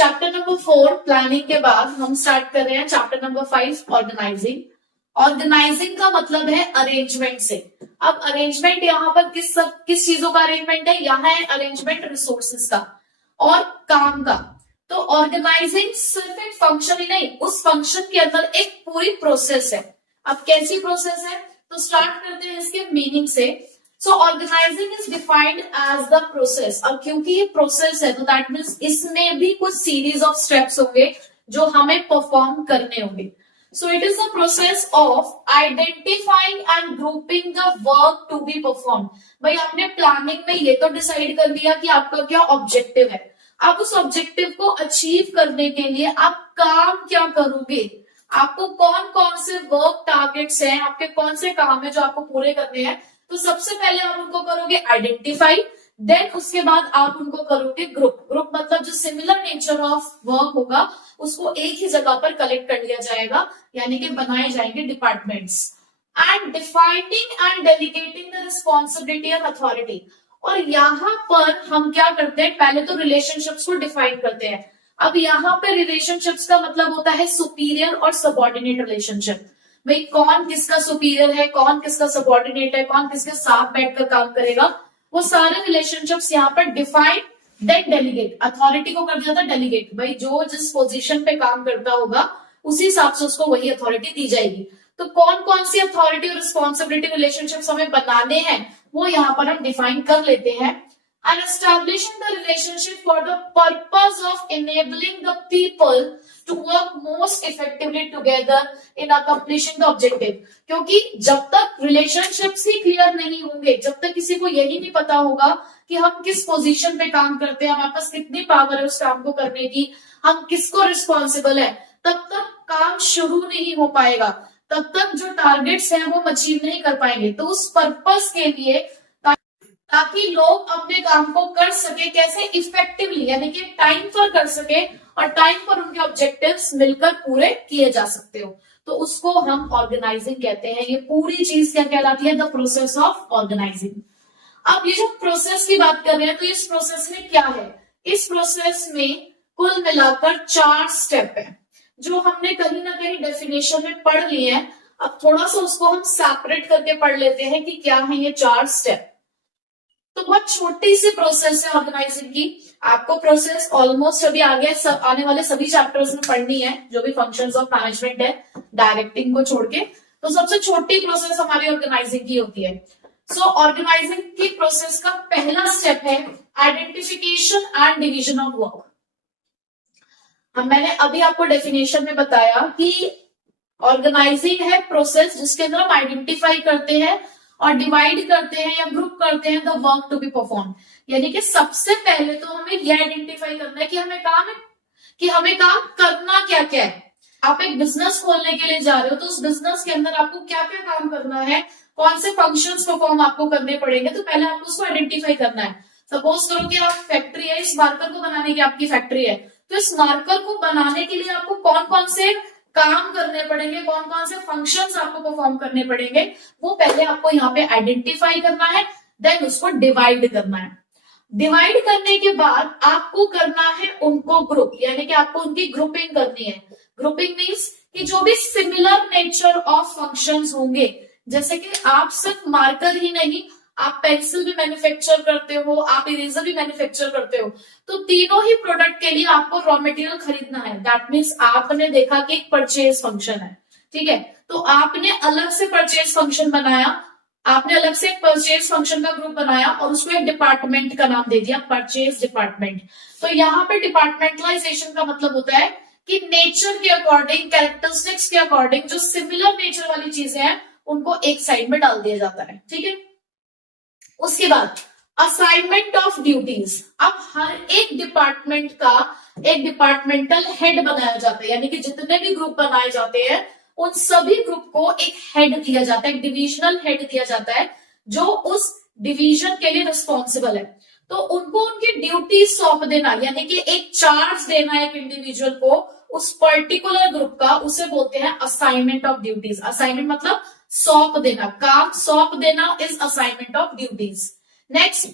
Chapter number 4 planning के बाद हम स्टार्ट कर रहे हैं चैप्टर नंबर 5 ऑर्गेनाइजिंग। ऑर्गेनाइजिंग का मतलब है अरेंजमेंट से। अब अरेंजमेंट यहाँ पर किस चीजों का अरेंजमेंट है? यहाँ है अरेंजमेंट रिसोर्सेज का और काम का। तो ऑर्गेनाइजिंग सिर्फ एक फंक्शन ही नहीं, उस फंक्शन के अंदर एक पूरी प्रोसेस है। अब कैसी प्रोसेस है? तो स्टार्ट करते हैं इसके मीनिंग से। So organising is defined as the process. और क्योंकि ये प्रोसेस है तो दैट मीन्स इसमें भी कुछ सीरीज ऑफ स्टेप्स होंगे जो हमें परफॉर्म करने होंगे। So it is the process of identifying and grouping the work to be performed। भाई आपने प्लानिंग में ये तो डिसाइड कर लिया कि आपका क्या ऑब्जेक्टिव है। आप उस ऑब्जेक्टिव को अचीव करने के लिए आप काम क्या करोगे, आपको कौन कौन से वर्क टारगेट्स हैं, आपके कौन से काम है जो आपको पूरे करने हैं। तो सबसे पहले आप उनको करोगे आइडेंटिफाई, देन उसके बाद आप उनको करोगे ग्रुप। ग्रुप मतलब जो सिमिलर नेचर ऑफ वर्क होगा उसको एक ही जगह पर कलेक्ट कर लिया जाएगा, यानी कि बनाए जाएंगे departments. And defining and delegating the responsibility and authority. और यहाँ पर हम क्या करते हैं, पहले तो रिलेशनशिप्स को डिफाइन करते हैं। अब यहाँ पे रिलेशनशिप्स का मतलब होता है सुपीरियर और सबऑर्डिनेट रिलेशनशिप। भाई कौन किसका सुपीरियर है, कौन किसका सबऑर्डिनेट है, कौन किसके साथ बैठकर काम करेगा, वो सारे रिलेशनशिप्स यहाँ पर डिफाइन। देन डेलीगेट, अथॉरिटी को कर दिया था डेलीगेट। भाई जो जिस पोजीशन पे काम करता होगा उसी हिसाब से उसको वही अथॉरिटी दी जाएगी। तो कौन कौन सी अथॉरिटी और रिस्पॉन्सिबिलिटी रिलेशनशिप्स हमें बनाने हैं वो यहाँ पर हम डिफाइन कर लेते हैं। And establishing the relationship for the purpose of enabling the people to work most effectively together in accomplishing the objective. क्योंकि जब तक रिलेशनशिप्स ही क्लियर नहीं होंगे, जब तक किसी को यही नहीं पता होगा कि हम किस पोजीशन पे काम करते हैं, हमारे पास कितनी पावर है उस काम को करने की, हम किसको रिस्पॉन्सिबल है, तब तक काम शुरू नहीं हो पाएगा, तब तक जो टारगेट्स हैं वो अचीव नहीं कर पाएंगे। तो उस पर्पस के लिए ताकि लोग अपने काम को कर सके, कैसे इफेक्टिवली, यानी कि टाइम पर कर सके और टाइम पर उनके ऑब्जेक्टिव्स मिलकर पूरे किए जा सकते हो, तो उसको हम ऑर्गेनाइजिंग कहते हैं। ये पूरी चीज क्या कहलाती है? The process of organizing. अब ये जो प्रोसेस की बात कर रहे हैं तो इस प्रोसेस में क्या है? इस प्रोसेस में कुल मिलाकर 4 स्टेप है जो हमने कहीं ना कहीं डेफिनेशन में पढ़ लिए हैं। अब थोड़ा सा उसको हम सेपरेट करके पढ़ लेते हैं कि क्या है ये 4 स्टेप। तो बहुत छोटी सी प्रोसेस है ऑर्गेनाइजिंग की। आपको प्रोसेस ऑलमोस्ट अभी आने वाले सभी चैप्टर्स में पढ़नी है, जो भी फंक्शंस ऑफ मैनेजमेंट है डायरेक्टिंग को छोड़ के। तो सबसे छोटी प्रोसेस हमारी ऑर्गेनाइजिंग की होती है। सो ऑर्गेनाइजिंग की प्रोसेस का पहला स्टेप है identification and division of work. अब मैंने अभी आपको डेफिनेशन में बताया कि ऑर्गेनाइजिंग है प्रोसेस जिसके अंदर हम आइडेंटिफाई करते हैं और डिवाइड करते हैं या ग्रुप करते हैं the work to be perform. यानी कि सबसे पहले तो हमें यह आइडेंटिफाई करना है कि हमें काम करना क्या क्या है। आप एक बिजनेस खोलने के लिए जा रहे हो तो उस बिजनेस के अंदर आपको क्या क्या काम करना है, कौन से फंक्शंस परफॉर्म आपको करने पड़ेंगे, तो पहले आपको उसको आइडेंटिफाई करना है। सपोज करो कि आप फैक्ट्री है, इस मार्कर को बनाने की आपकी फैक्ट्री है, तो इस मार्कर को बनाने के लिए आपको कौन कौन से काम करने पड़ेंगे, कौन कौन से फंक्शंस आपको परफॉर्म करने पड़ेंगे, वो पहले आपको यहाँ पे आइडेंटिफाई करना है। देन उसको डिवाइड करना है। डिवाइड करने के बाद आपको करना है उनको ग्रुप, यानी कि आपको उनकी ग्रुपिंग करनी है। ग्रुपिंग मीन्स कि जो भी सिमिलर नेचर ऑफ फंक्शंस होंगे, जैसे कि आप सिर्फ मार्कर ही नहीं, आप पेंसिल भी मैन्युफैक्चर करते हो, आप इरेजर भी मैन्युफैक्चर करते हो, तो तीनों ही प्रोडक्ट के लिए आपको रॉ मटेरियल खरीदना है। दैट मीन्स आपने देखा कि एक परचेज फंक्शन है, ठीक है, तो आपने अलग से परचेज फंक्शन बनाया, आपने अलग से एक परचेज फंक्शन का ग्रुप बनाया और उसको एक डिपार्टमेंट का नाम दे दिया, परचेज डिपार्टमेंट। तो यहाँ पे डिपार्टमेंटलाइजेशन का मतलब होता है कि नेचर के अकॉर्डिंग, कैरेक्टरिस्टिक्स के अकॉर्डिंग जो सिमिलर नेचर वाली चीजें हैं उनको एक साइड में डाल दिया जाता है, ठीक है। उसके बाद असाइनमेंट ऑफ ड्यूटीज। अब हर एक डिपार्टमेंट का एक डिपार्टमेंटल हेड बनाया जाता है, यानी कि जितने भी ग्रुप बनाए जाते हैं उन सभी ग्रुप को एक हेड दिया जाता है, एक डिविजनल हेड दिया जाता है जो उस डिवीजन के लिए रिस्पॉन्सिबल है। तो उनको उनकी ड्यूटी सौंप देना, यानी कि एक चार्ज देना है एक इंडिविजुअल को उस पर्टिकुलर ग्रुप का, उसे बोलते हैं असाइनमेंट ऑफ ड्यूटीज। असाइनमेंट मतलब सौंप देना, काम सौंप देना is assignment of duties. Next,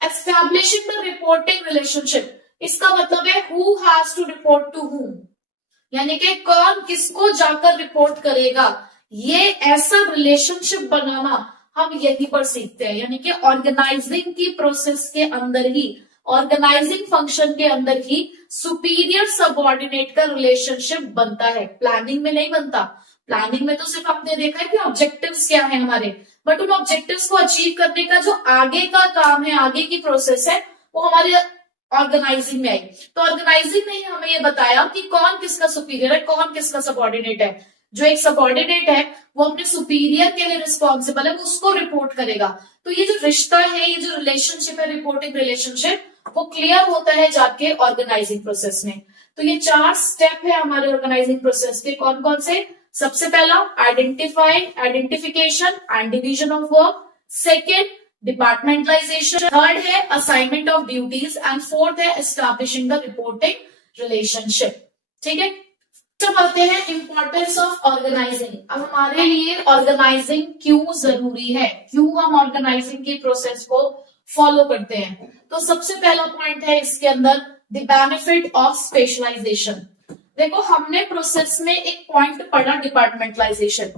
establishing the reporting relationship. इसका मतलब है who has to report to whom, यानी कि कौन किसको जाकर रिपोर्ट करेगा। ये ऐसा रिलेशनशिप बनाना हम यहीं पर सीखते हैं, यानी कि ऑर्गेनाइजिंग की प्रोसेस के अंदर ही, ऑर्गेनाइजिंग फंक्शन के अंदर ही सुपीरियर सबऑर्डिनेट का रिलेशनशिप बनता है, प्लानिंग में नहीं बनता। प्लानिंग में तो सिर्फ आपने देखा है कि ऑब्जेक्टिव्स क्या है हमारे, बट उन ऑब्जेक्टिव्स को अचीव करने का जो आगे का काम है, आगे की प्रोसेस है, वो हमारे ऑर्गेनाइजिंग में आई। तो ऑर्गेनाइजिंग ने हमें ये बताया कि कौन किसका सुपीरियर है, कौन किसका सबऑर्डिनेट है। जो एक सबऑर्डिनेट है वो अपने सुपीरियर के लिए रिस्पॉन्सिबल है, वो उसको रिपोर्ट करेगा। तो ये जो रिश्ता है, ये जो रिलेशनशिप है, रिपोर्टिंग रिलेशनशिप, वो क्लियर होता है जाके ऑर्गेनाइजिंग प्रोसेस में। तो ये 4 स्टेप है हमारे ऑर्गेनाइजिंग प्रोसेस के। कौन कौन से? सबसे पहला identification and division of work, second departmentalisation, third है assignment of duties and fourth है एस्टैब्लिशिंग द रिपोर्टिंग रिलेशनशिप। ठीक है, तो बढ़ते हैं इंपॉर्टेंस ऑफ ऑर्गेनाइजिंग। अब हमारे लिए ऑर्गेनाइजिंग क्यों जरूरी है, क्यों हम ऑर्गेनाइजिंग की प्रोसेस को फॉलो करते हैं। तो सबसे पहला पॉइंट है इसके अंदर द बेनिफिट ऑफ स्पेशलाइजेशन। देखो, हमने प्रोसेस में एक पॉइंट पढ़ा डिपार्टमेंटलाइजेशन।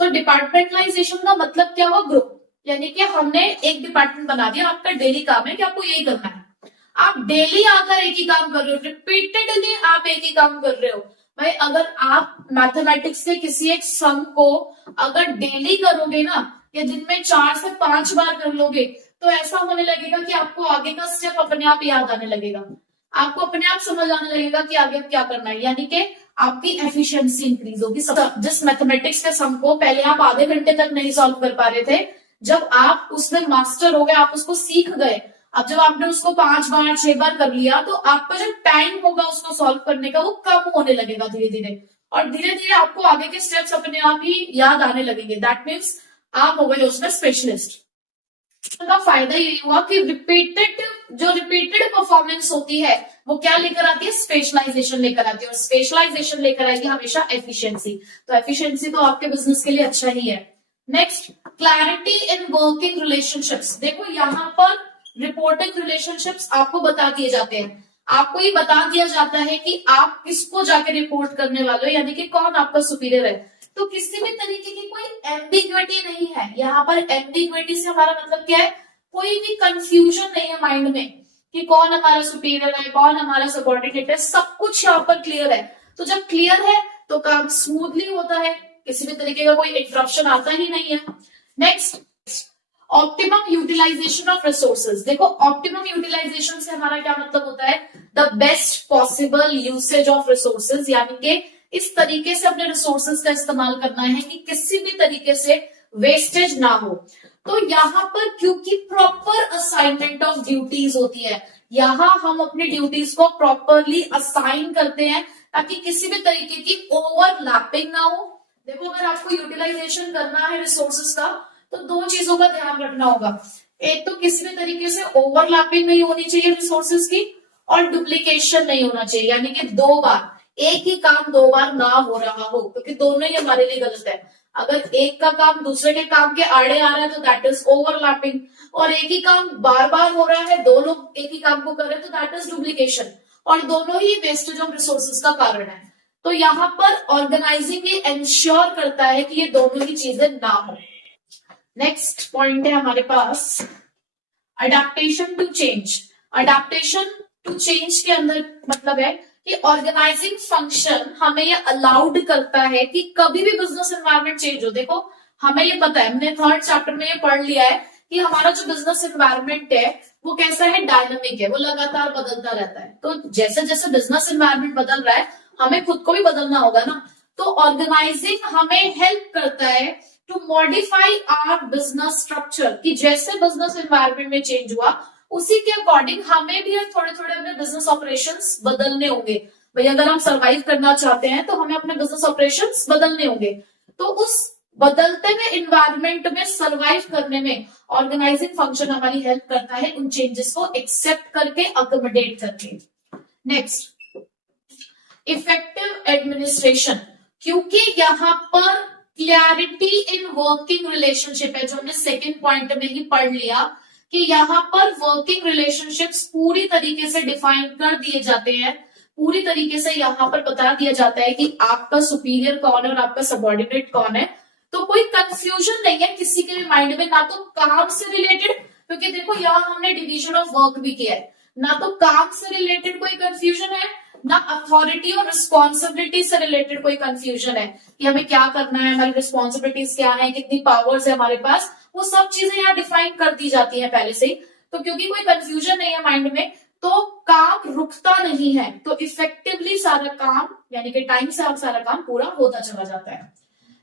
तो डिपार्टमेंटलाइजेशन का मतलब क्या हुआ? ग्रुप, यानी कि हमने एक डिपार्टमेंट बना दिया, आपका डेली काम है कि आपको यही करना है। आप डेली आकर एक ही काम कर रहे हो, रिपीटेडली आप एक ही काम कर रहे हो। भाई, अगर आप मैथमेटिक्स के किसी एक सम को अगर डेली करोगे ना, या दिन में 4 से 5 बार कर लोगे, तो ऐसा होने लगेगा कि आपको आगे का स्टेप अपने आप याद आने लगेगा, आपको अपने आप समझ आने लगेगा कि आगे क्या करना है, यानी कि आपकी एफिशिएंसी इंक्रीज होगी। जिस मैथमेटिक्स के सम को पहले आप आधे घंटे तक नहीं सॉल्व कर पा रहे थे, जब आप उसमें मास्टर हो गए, आप उसको सीख गए, अब जब आपने उसको 5 बार 6 बार कर लिया, तो आपका जो टाइम होगा उसको सॉल्व करने का, वो कम होने लगेगा धीरे धीरे, और धीरे धीरे आपको आगे के स्टेप्स अपने आप ही याद आने लगेंगे। दैट मीन्स आप हो गए उसमें स्पेशलिस्ट। का फायदा यही हुआ कि रिपीटेड परफॉर्मेंस होती है, वो क्या लेकर आती है? स्पेशलाइजेशन लेकर आती है, और स्पेशलाइजेशन लेकर आएगी हमेशा एफिशिएंसी। तो एफिशिएंसी तो आपके बिजनेस के लिए अच्छा ही है। Next, clarity in working relationships. देखो, यहाँ पर रिपोर्टिंग रिलेशनशिप्स आपको बता दिए जाते हैं, आपको ये बता दिया जाता है कि आप किसको जाके रिपोर्ट करने वाले हो, यानी कि कौन आपका सुपीरियर है। तो किसी भी तरीके की कोई एम्बिग्विटी नहीं है यहाँ पर। एम्बिग्विटी से हमारा मतलब क्या है? कोई भी कंफ्यूजन नहीं है माइंड में कि कौन हमारा सुपीरियर है, कौन हमारा सबऑर्डिनेट है, सब कुछ यहाँ पर क्लियर है। तो जब क्लियर है तो काम स्मूथली होता है, किसी भी तरीके का कोई इंटरप्शन आता ही नहीं है। Next, optimum utilization of resources. देखो, ऑप्टिमम यूटिलाइजेशन से हमारा क्या मतलब होता है? The best possible usage of resources, यानी कि इस तरीके से अपने रिसोर्सेज का इस्तेमाल करना है कि किसी भी तरीके से वेस्टेज ना हो। तो यहाँ पर क्योंकि प्रॉपर असाइनमेंट ऑफ ड्यूटीज होती है, यहाँ हम अपनी ड्यूटीज को प्रॉपरली असाइन करते हैं ताकि किसी भी तरीके की ओवरलैपिंग ना हो। देखो, अगर आपको यूटिलाइजेशन करना है रिसोर्सेज का, तो 2 चीजों का ध्यान रखना होगा। एक तो किसी भी तरीके से ओवरलैपिंग नहीं होनी चाहिए रिसोर्सेज की, और डुप्लीकेशन नहीं होना चाहिए, यानी कि 2 बार एक ही काम 2 बार ना हो रहा हो, क्योंकि दोनों ही हमारे लिए गलत है। अगर एक का काम दूसरे के काम के आड़े आ रहा है तो दैट इज ओवरलैपिंग, और एक ही काम बार बार हो रहा है, 2 लोग एक ही काम को कर रहे हैं, तो दैट इज डुप्लीकेशन, और दोनों ही वेस्टेज ऑफ रिसोर्सेज का कारण है। तो यहाँ पर ऑर्गेनाइजिंग ये इंश्योर करता है कि ये दोनों ही चीजें ना हो। नेक्स्ट पॉइंट है हमारे पास adaptation to change. Adaptation to change के अंदर मतलब है कि ऑर्गेनाइजिंग फंक्शन हमें ये अलाउड करता है कि कभी भी बिजनेस एनवायरनमेंट चेंज हो। देखो, हमें ये पता है, हमने 3rd चैप्टर में ये पढ़ लिया है कि हमारा जो बिजनेस एनवायरनमेंट है वो कैसा है? डायनामिक है, वो लगातार बदलता रहता है। तो जैसे जैसे बिजनेस एनवायरनमेंट बदल रहा है, हमें खुद को भी बदलना होगा ना। तो ऑर्गेनाइजिंग हमें हेल्प करता है to modify our business structure, कि जैसे बिजनेस एनवायरनमेंट में चेंज हुआ उसी के अकॉर्डिंग हमें भी थोड़े थोड़े अपने बिजनेस ऑपरेशंस बदलने होंगे। भाई, अगर हम सरवाइव करना चाहते हैं तो हमें अपने बिजनेस ऑपरेशंस बदलने होंगे। तो उस बदलते हुए इन्वायरमेंट में सरवाइव करने में ऑर्गेनाइजिंग फंक्शन हमारी हेल्प करता है, उन चेंजेस को एक्सेप्ट करके, अकोमोडेट करके। नेक्स्ट, इफेक्टिव एडमिनिस्ट्रेशन, क्योंकि यहाँ पर क्लैरिटी इन वर्किंग रिलेशनशिप है, जो हमने 2nd पॉइंट में ही पढ़ लिया कि यहाँ पर वर्किंग रिलेशनशिप्स पूरी तरीके से डिफाइन कर दिए जाते हैं, पूरी तरीके से यहाँ पर बता दिया जाता है कि आपका सुपीरियर कौन है और आपका सबऑर्डिनेट कौन है। तो कोई कंफ्यूजन नहीं है किसी के भी माइंड में, ना तो काम से रिलेटेड, क्योंकि देखो यहाँ हमने डिवीजन ऑफ वर्क भी किया है, ना तो काम से रिलेटेड कोई कंफ्यूजन है, ना अथॉरिटी और रिस्पॉन्सिबिलिटी से रिलेटेड कोई कंफ्यूजन है कि हमें क्या करना है, हमारी रिस्पॉन्सिबिलिटीज क्या है, कितनी पावर्स है हमारे पास, वो सब चीजें यहाँ डिफाइन कर दी जाती है पहले से ही। तो क्योंकि कोई कंफ्यूजन नहीं है माइंड में, तो काम रुकता नहीं है, तो इफेक्टिवली सारा काम यानी कि टाइम से आप सारा काम पूरा होता चला जाता है।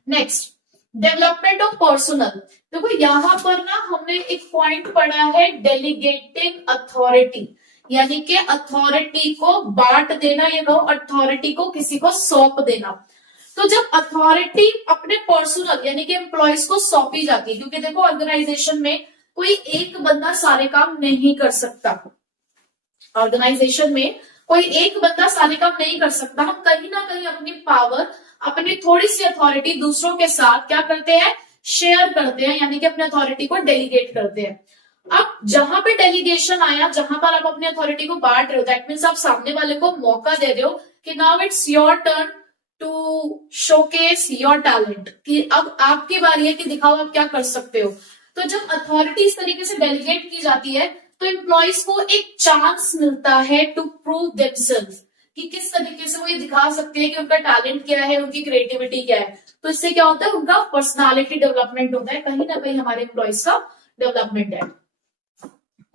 Next, development of personal. देखो यहाँ पर ना हमने एक पॉइंट पढ़ा है, डेलीगेटिंग अथॉरिटी, यानी कि अथॉरिटी को बांट देना, या कहो अथॉरिटी को किसी को सौंप देना। तो जब अथॉरिटी अपने पर्सनल यानी कि एम्प्लॉयज को सौंपी जाती है, क्योंकि देखो ऑर्गेनाइजेशन में कोई एक बंदा सारे काम नहीं कर सकता, ऑर्गेनाइजेशन में कोई एक बंदा सारे काम नहीं कर सकता। हम कहीं ना कहीं अपनी पावर, अपनी थोड़ी सी अथॉरिटी दूसरों के साथ क्या करते हैं, शेयर करते हैं, यानी कि अपने अथॉरिटी को डेलीगेट करते हैं। अब जहां पे डेलीगेशन आया, जहां पर आप अपनी अथॉरिटी को बांट रहे हो, दैट मीन्स आप सामने वाले को मौका दे रहे हो कि now it's your turn to showcase your talent, कि अब आपकी बारी है कि दिखाओ आप क्या कर सकते हो। तो जब अथॉरिटी इस तरीके से डेलीगेट की जाती है, तो एम्प्लॉइज को एक चांस मिलता है टू प्रूव देमसेल्फ, कि किस तरीके से वो ये दिखा सकते हैं कि उनका टैलेंट क्या है, उनकी क्रिएटिविटी क्या है। तो इससे क्या होता है, उनका पर्सनालिटी डेवलपमेंट होता है, कहीं ना कहीं हमारे एम्प्लॉइज का डेवलपमेंट है।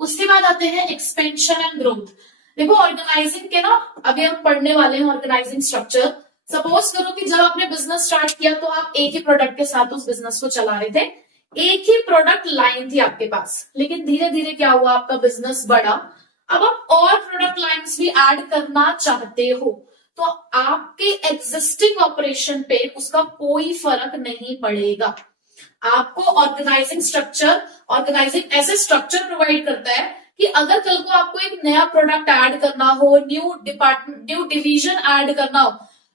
उसके बाद आते हैं एक्सपेंशन एंड ग्रोथ। देखो ऑर्गेनाइजिंग के ना अभी हम पढ़ने वाले हैं ऑर्गेनाइजिंग स्ट्रक्चर। सपोज करो कि जब आपने बिजनेस स्टार्ट किया तो आप एक ही प्रोडक्ट के साथ उस बिजनेस को चला रहे थे, एक ही प्रोडक्ट लाइन थी आपके पास, लेकिन धीरे धीरे क्या हुआ, आपका बिजनेस बढ़ा, अब आप और प्रोडक्ट लाइंस भी ऐड करना चाहते हो, तो आपके एग्जिस्टिंग ऑपरेशन पे उसका कोई फर्क नहीं पड़ेगा। आपको ऑर्गेनाइजिंग स्ट्रक्चर, ऑर्गेनाइजिंग ऐसे स्ट्रक्चर प्रोवाइड करता है कि अगर कल को आपको एक नया प्रोडक्ट ऐड करना हो, new department, new division add करना हो,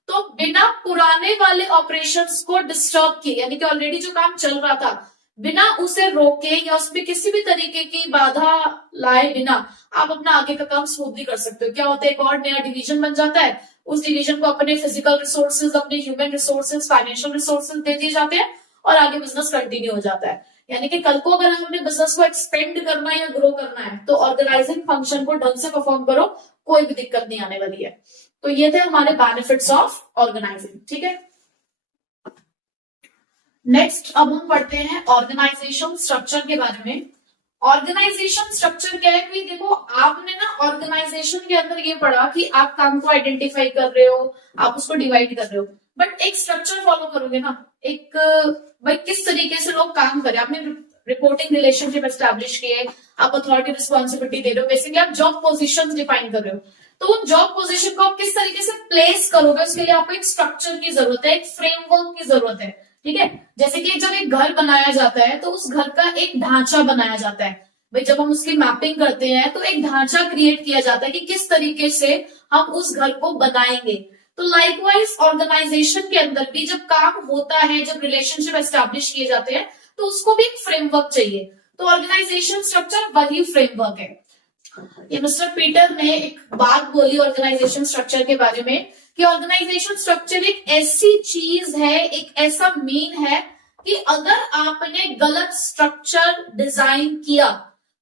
तो बिना पुराने वाले ऑपरेशंस को डिस्टर्ब किए, यानी कि ऑलरेडी जो काम चल रहा था, बिना उसे रोके या उसमें किसी भी तरीके की बाधा लाए बिना आप अपना आगे का काम स्मूथली कर सकते हो। क्या होता है, एक और नया डिवीजन बन जाता है, उस डिवीजन को अपने फिजिकल रिसोर्सेज, अपने ह्यूमन रिसोर्सेज, फाइनेंशियल रिसोर्सेज दे दिए जाते हैं और आगे बिजनेस कंटिन्यू हो जाता है। यानी कि कल को अगर हमने बिजनेस को एक्सपेंड करना है या ग्रो करना है, तो ऑर्गेनाइजिंग फंक्शन को ढंग से परफॉर्म करो, कोई भी दिक्कत नहीं आने वाली है। तो ये थे हमारे बेनिफिट्स ऑफ ऑर्गेनाइजिंग, ठीक है। नेक्स्ट अब हम पढ़ते हैं ऑर्गेनाइजेशन स्ट्रक्चर के बारे में। ऑर्गेनाइजेशन स्ट्रक्चर क्या है कि देखो आपने ना ऑर्गेनाइजेशन के अंदर ये पढ़ा कि आप काम को आइडेंटिफाई कर रहे हो, आप उसको डिवाइड कर रहे हो, बट एक स्ट्रक्चर फॉलो करोगे ना, एक भाई किस तरीके से लोग काम करें, आपने रिपोर्टिंग रिलेशनशिप एस्टैब्लिश किए, आप अथॉरिटी रिस्पॉन्सिबिलिटी दे रहे हो, बेसिकली आप जॉब पोजीशंस डिफाइन कर रहे हो, तो उन जॉब पोजीशन को आप किस तरीके से प्लेस करोगे, उसके लिए आपको एक स्ट्रक्चर की जरूरत है, एक फ्रेमवर्क की जरूरत है, ठीक है। जैसे कि जब एक घर बनाया जाता है तो उस घर का एक ढांचा बनाया जाता है, भाई जब हम उसकी मैपिंग करते हैं तो एक ढांचा क्रिएट किया जाता है कि किस तरीके से हम उस घर को बनाएंगे। तो लाइकवाइज ऑर्गेनाइजेशन के अंदर भी जब काम होता है, जब रिलेशनशिप एस्टैब्लिश किए जाते हैं, तो उसको भी एक फ्रेमवर्क चाहिए। तो ऑर्गेनाइजेशन स्ट्रक्चर वही फ्रेमवर्क है। ये मिस्टर पीटर ने एक बात बोली ऑर्गेनाइजेशन स्ट्रक्चर के बारे में कि ऑर्गेनाइजेशन स्ट्रक्चर एक ऐसी चीज है, एक ऐसा मीन है कि अगर आपने गलत स्ट्रक्चर डिजाइन किया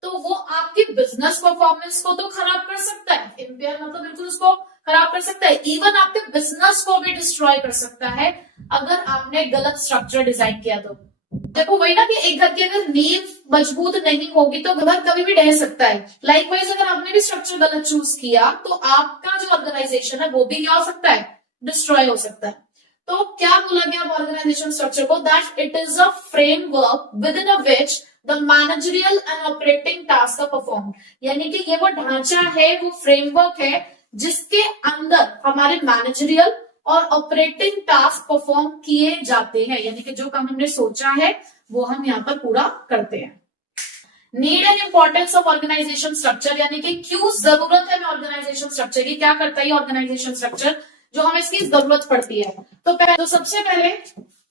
तो वो आपकी बिजनेस परफॉर्मेंस को तो खराब कर सकता है, इम्पेयर मतलब बिल्कुल उसको खराब कर सकता है, इवन आपके बिजनेस को भी डिस्ट्रॉय कर सकता है अगर आपने गलत स्ट्रक्चर डिजाइन किया तो। देखो वही ना कि एक घर की अगर नींव मजबूत नहीं होगी तो घर कभी भी ढह सकता है। लाइकवाइज अगर आपने भी स्ट्रक्चर गलत चूज किया तो आपका जो ऑर्गेनाइजेशन है वो भी क्या हो सकता है, डिस्ट्रॉय हो सकता है। तो क्या बोला गया ऑर्गेनाइजेशन स्ट्रक्चर को, that it is a framework within which the managerial and operating task are perform, यानी कि ये वो ढांचा है, वो फ्रेमवर्क है जिसके अंदर हमारे मैनेजरियल और ऑपरेटिंग टास्क परफॉर्म किए जाते हैं, यानी कि जो काम हमने सोचा है वो हम यहाँ पर पूरा करते हैं। Need and importance of organisation structure, यानी कि क्यों जरूरत है ऑर्गेनाइजेशन स्ट्रक्चर की, क्या करता है ऑर्गेनाइजेशन स्ट्रक्चर जो हमें इसकी जरूरत पड़ती है। तो सबसे पहले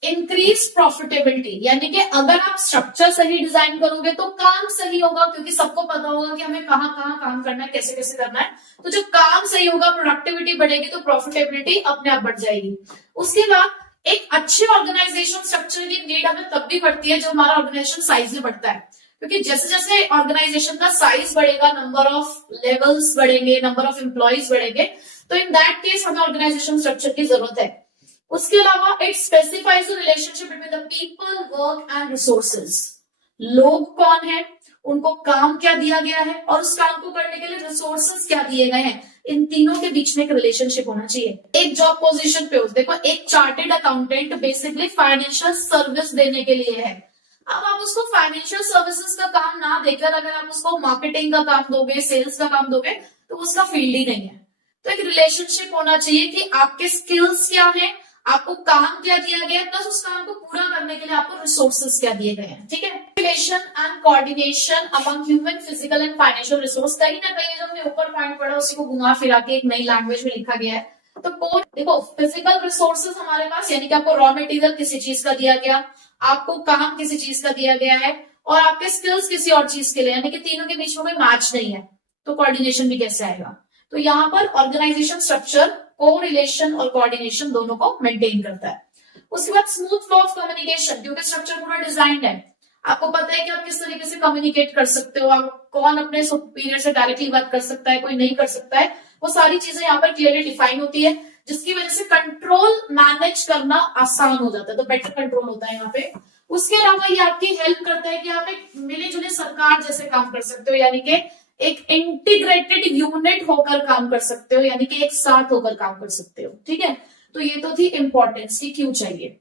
इंक्रीज प्रॉफिटेबिलिटी, यानी कि अगर आप स्ट्रक्चर सही डिजाइन करोगे तो काम सही होगा, क्योंकि सबको पता होगा कि हमें कहाँ कहाँ काम करना है, कैसे कैसे करना है। तो जब काम सही होगा, प्रोडक्टिविटी बढ़ेगी, तो प्रॉफिटेबिलिटी अपने आप बढ़ जाएगी। उसके बाद एक अच्छे ऑर्गेनाइजेशन स्ट्रक्चर की नीड हमें तब भी पड़ती है जब हमारा ऑर्गेनाइजेशन साइज में बढ़ता है, क्योंकि जैसे जैसे ऑर्गेनाइजेशन का साइज बढ़ेगा, नंबर ऑफ लेवल्स बढ़ेंगे, नंबर ऑफ एम्प्लॉयज बढ़ेंगे, तो इन दैट केस हमें ऑर्गेनाइजेशन स्ट्रक्चर की जरूरत है। उसके अलावा it specifies the relationship between the people, work and resources. लोग कौन है, उनको काम क्या दिया गया है, और उस काम को करने के लिए रिसोर्सेज क्या दिए गए हैं, इन तीनों के बीच में एक रिलेशनशिप होना चाहिए। एक जॉब पोजीशन पे हो, देखो एक chartered accountant basically financial service देने के लिए है। अब आप उसको फाइनेंशियल सर्विसेज का काम ना देकर अगर आप उसको मार्केटिंग का काम दोगे, सेल्स का काम दोगे, तो उसका फील्ड ही नहीं है। तो एक रिलेशनशिप होना चाहिए कि आपके स्किल्स क्या है, आपको काम क्या दिया गया है, प्लस उस काम को पूरा करने के लिए आपको रिसोर्सेज क्या दिए गए हैं। ठीक है, relation and coordination among human, physical and financial resource, कहीं ना कहीं जो हमने ऊपर पॉइंट पढ़ा उसी को घुमा फिरा के एक नई लैंग्वेज में लिखा गया है। तो देखो फिजिकल रिसोर्सेज हमारे पास, यानी कि आपको रॉ मटेरियल किसी चीज का दिया गया, आपको काम किसी चीज का दिया गया है, और आपके स्किल्स किसी और चीज के लिए, यानी कि तीनों के बीच में कोई मैच नहीं है, तो कोऑर्डिनेशन भी कैसे आएगा। तो यहाँ पर ऑर्गेनाइजेशन स्ट्रक्चर कोरिलेशन और कोऑर्डिनेशन दोनों को मेंटेन करता है। उसके बाद स्मूथ फ्लो ऑफ कम्युनिकेशन, क्योंकि स्ट्रक्चर पूरा डिजाइंड है, आपको पता है कि आप किस तरीके से कम्युनिकेट कर सकते हो, आप कौन अपने सुपीरियर से डायरेक्टली बात कर सकता है, कोई नहीं कर सकता है, वो सारी चीजें यहाँ पर क्लियरली डिफाइन होती है, जिसकी वजह से कंट्रोल मैनेज करना आसान हो जाता है, तो बेटर कंट्रोल होता है यहाँ पे। उसके अलावा ये आपकी हेल्प करता है कि आप एक मिले जुले सरकार जैसे काम कर सकते हो, यानी कि एक इंटीग्रेटेड यूनिट होकर काम कर सकते हो, यानी कि एक साथ होकर काम कर सकते हो। ठीक है, तो ये तो थी इंपॉर्टेंस की क्यों चाहिए।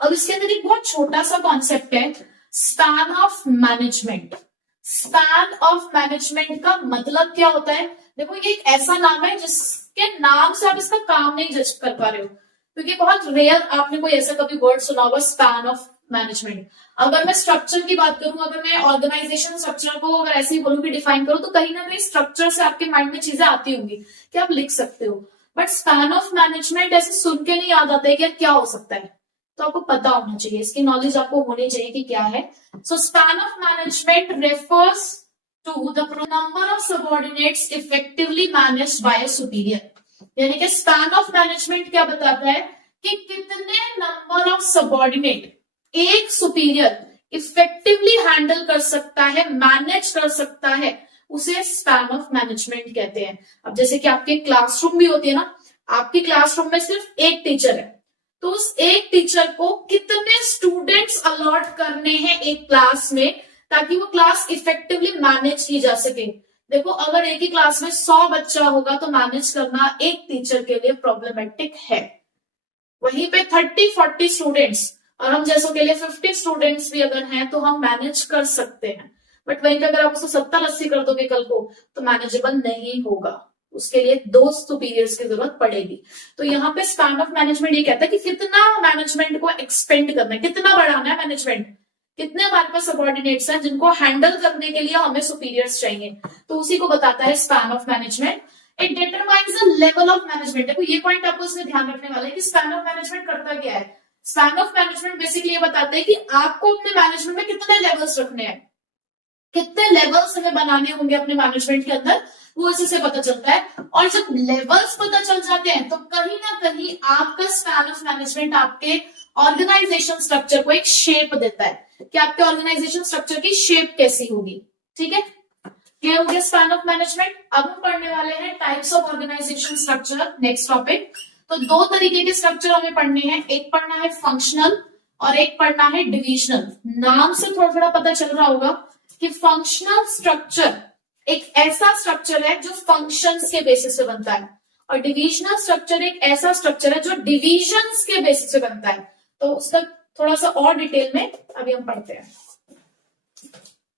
अब इसके अंदर एक बहुत छोटा सा कॉन्सेप्ट है, span of management. Span of management का मतलब क्या होता है, देखो ये एक ऐसा नाम है जिसके नाम से आप इसका काम नहीं जज कर पा रहे हो, क्योंकि बहुत रेयर आपने कोई ऐसा कभी वर्ड सुना होगा, स्पैन ऑफ मैनेजमेंट। अगर मैं स्ट्रक्चर की बात करूं, अगर मैं ऑर्गेनाइजेशन स्ट्रक्चर को अगर ऐसे ही बोलूं कि डिफाइन करो, तो कहीं ना कहीं स्ट्रक्चर से आपके माइंड में चीजें आती होंगी कि आप लिख सकते हो, बट स्पैन ऑफ मैनेजमेंट ऐसे सुन के नहीं याद आता है कि क्या हो सकता है, तो आपको पता होना चाहिए, इसकी नॉलेज आपको होनी चाहिए कि क्या है। So span of management refers to the number of subordinates effectively managed by a superior, यानी कि स्पैन ऑफ मैनेजमेंट क्या बताता है कि कितने नंबर ऑफ सबऑर्डिनेट एक सुपीरियर इफेक्टिवली हैंडल कर सकता है, मैनेज कर सकता है, उसे स्पैन ऑफ मैनेजमेंट कहते हैं। अब जैसे कि आपके क्लासरूम भी होती है ना, आपकी क्लासरूम में सिर्फ एक टीचर है, तो उस एक टीचर को कितने स्टूडेंट्स अलॉट करने हैं एक क्लास में, ताकि वो क्लास इफेक्टिवली मैनेज की जा सके। देखो अगर एक ही क्लास में 100 बच्चा होगा तो मैनेज करना एक टीचर के लिए प्रॉब्लमेटिक है। वहीं पे 30-40 स्टूडेंट्स और हम जैसों के लिए 50 स्टूडेंट्स भी अगर हैं तो हम मैनेज कर सकते हैं, बट वहीं पे अगर आप उसको 70-80 कर दोगे कल को, तो मैनेजेबल नहीं होगा, उसके लिए 2 सुपीरियर्स की जरूरत पड़ेगी। तो यहाँ पे स्पैन ऑफ मैनेजमेंट ये कहता है कि कितना मैनेजमेंट को एक्सपेंड करना है, कितना बढ़ाना है मैनेजमेंट, कितने हमारे पास सबऑर्डिनेट्स हैं जिनको हैंडल करने के लिए हमें सुपीरियर्स चाहिए, तो उसी को बताता है span of management. It determines the level of management. देखो ये पॉइंट आपको इसमें ध्यान रखने वाला है कि स्पैन ऑफ मैनेजमेंट करता क्या है। स्पैन ऑफ मैनेजमेंट बेसिकली ये बताता है कि आपको अपने मैनेजमेंट में कितने लेवल्स रखने हैं, कितने लेवल्स हमें बनाने होंगे अपने मैनेजमेंट के अंदर, वो इसी से पता चलता है। और जब लेवल्स पता चल जाते हैं तो कहीं ना कहीं आपका स्पैन ऑफ मैनेजमेंट आपके ऑर्गेनाइजेशन स्ट्रक्चर को एक शेप देता है कि आपके ऑर्गेनाइजेशन स्ट्रक्चर की शेप कैसी होगी। ठीक है, क्लियर हो गया स्पैन ऑफ मैनेजमेंट। अब हम पढ़ने वाले हैं types of organisation structure, next topic. तो 2 तरीके के स्ट्रक्चर हमें पढ़ने हैं, एक पढ़ना है फंक्शनल और एक पढ़ना है डिविजनल। नाम से थोड़ा थोड़ा पता चल रहा होगा कि फंक्शनल स्ट्रक्चर एक ऐसा स्ट्रक्चर है जो फंक्शंस के बेसिस पे बनता है, और डिविजनल स्ट्रक्चर एक ऐसा स्ट्रक्चर है जो डिविजन्स के बेसिस पे बनता है। तो उसका थोड़ा सा और डिटेल में अभी हम पढ़ते हैं।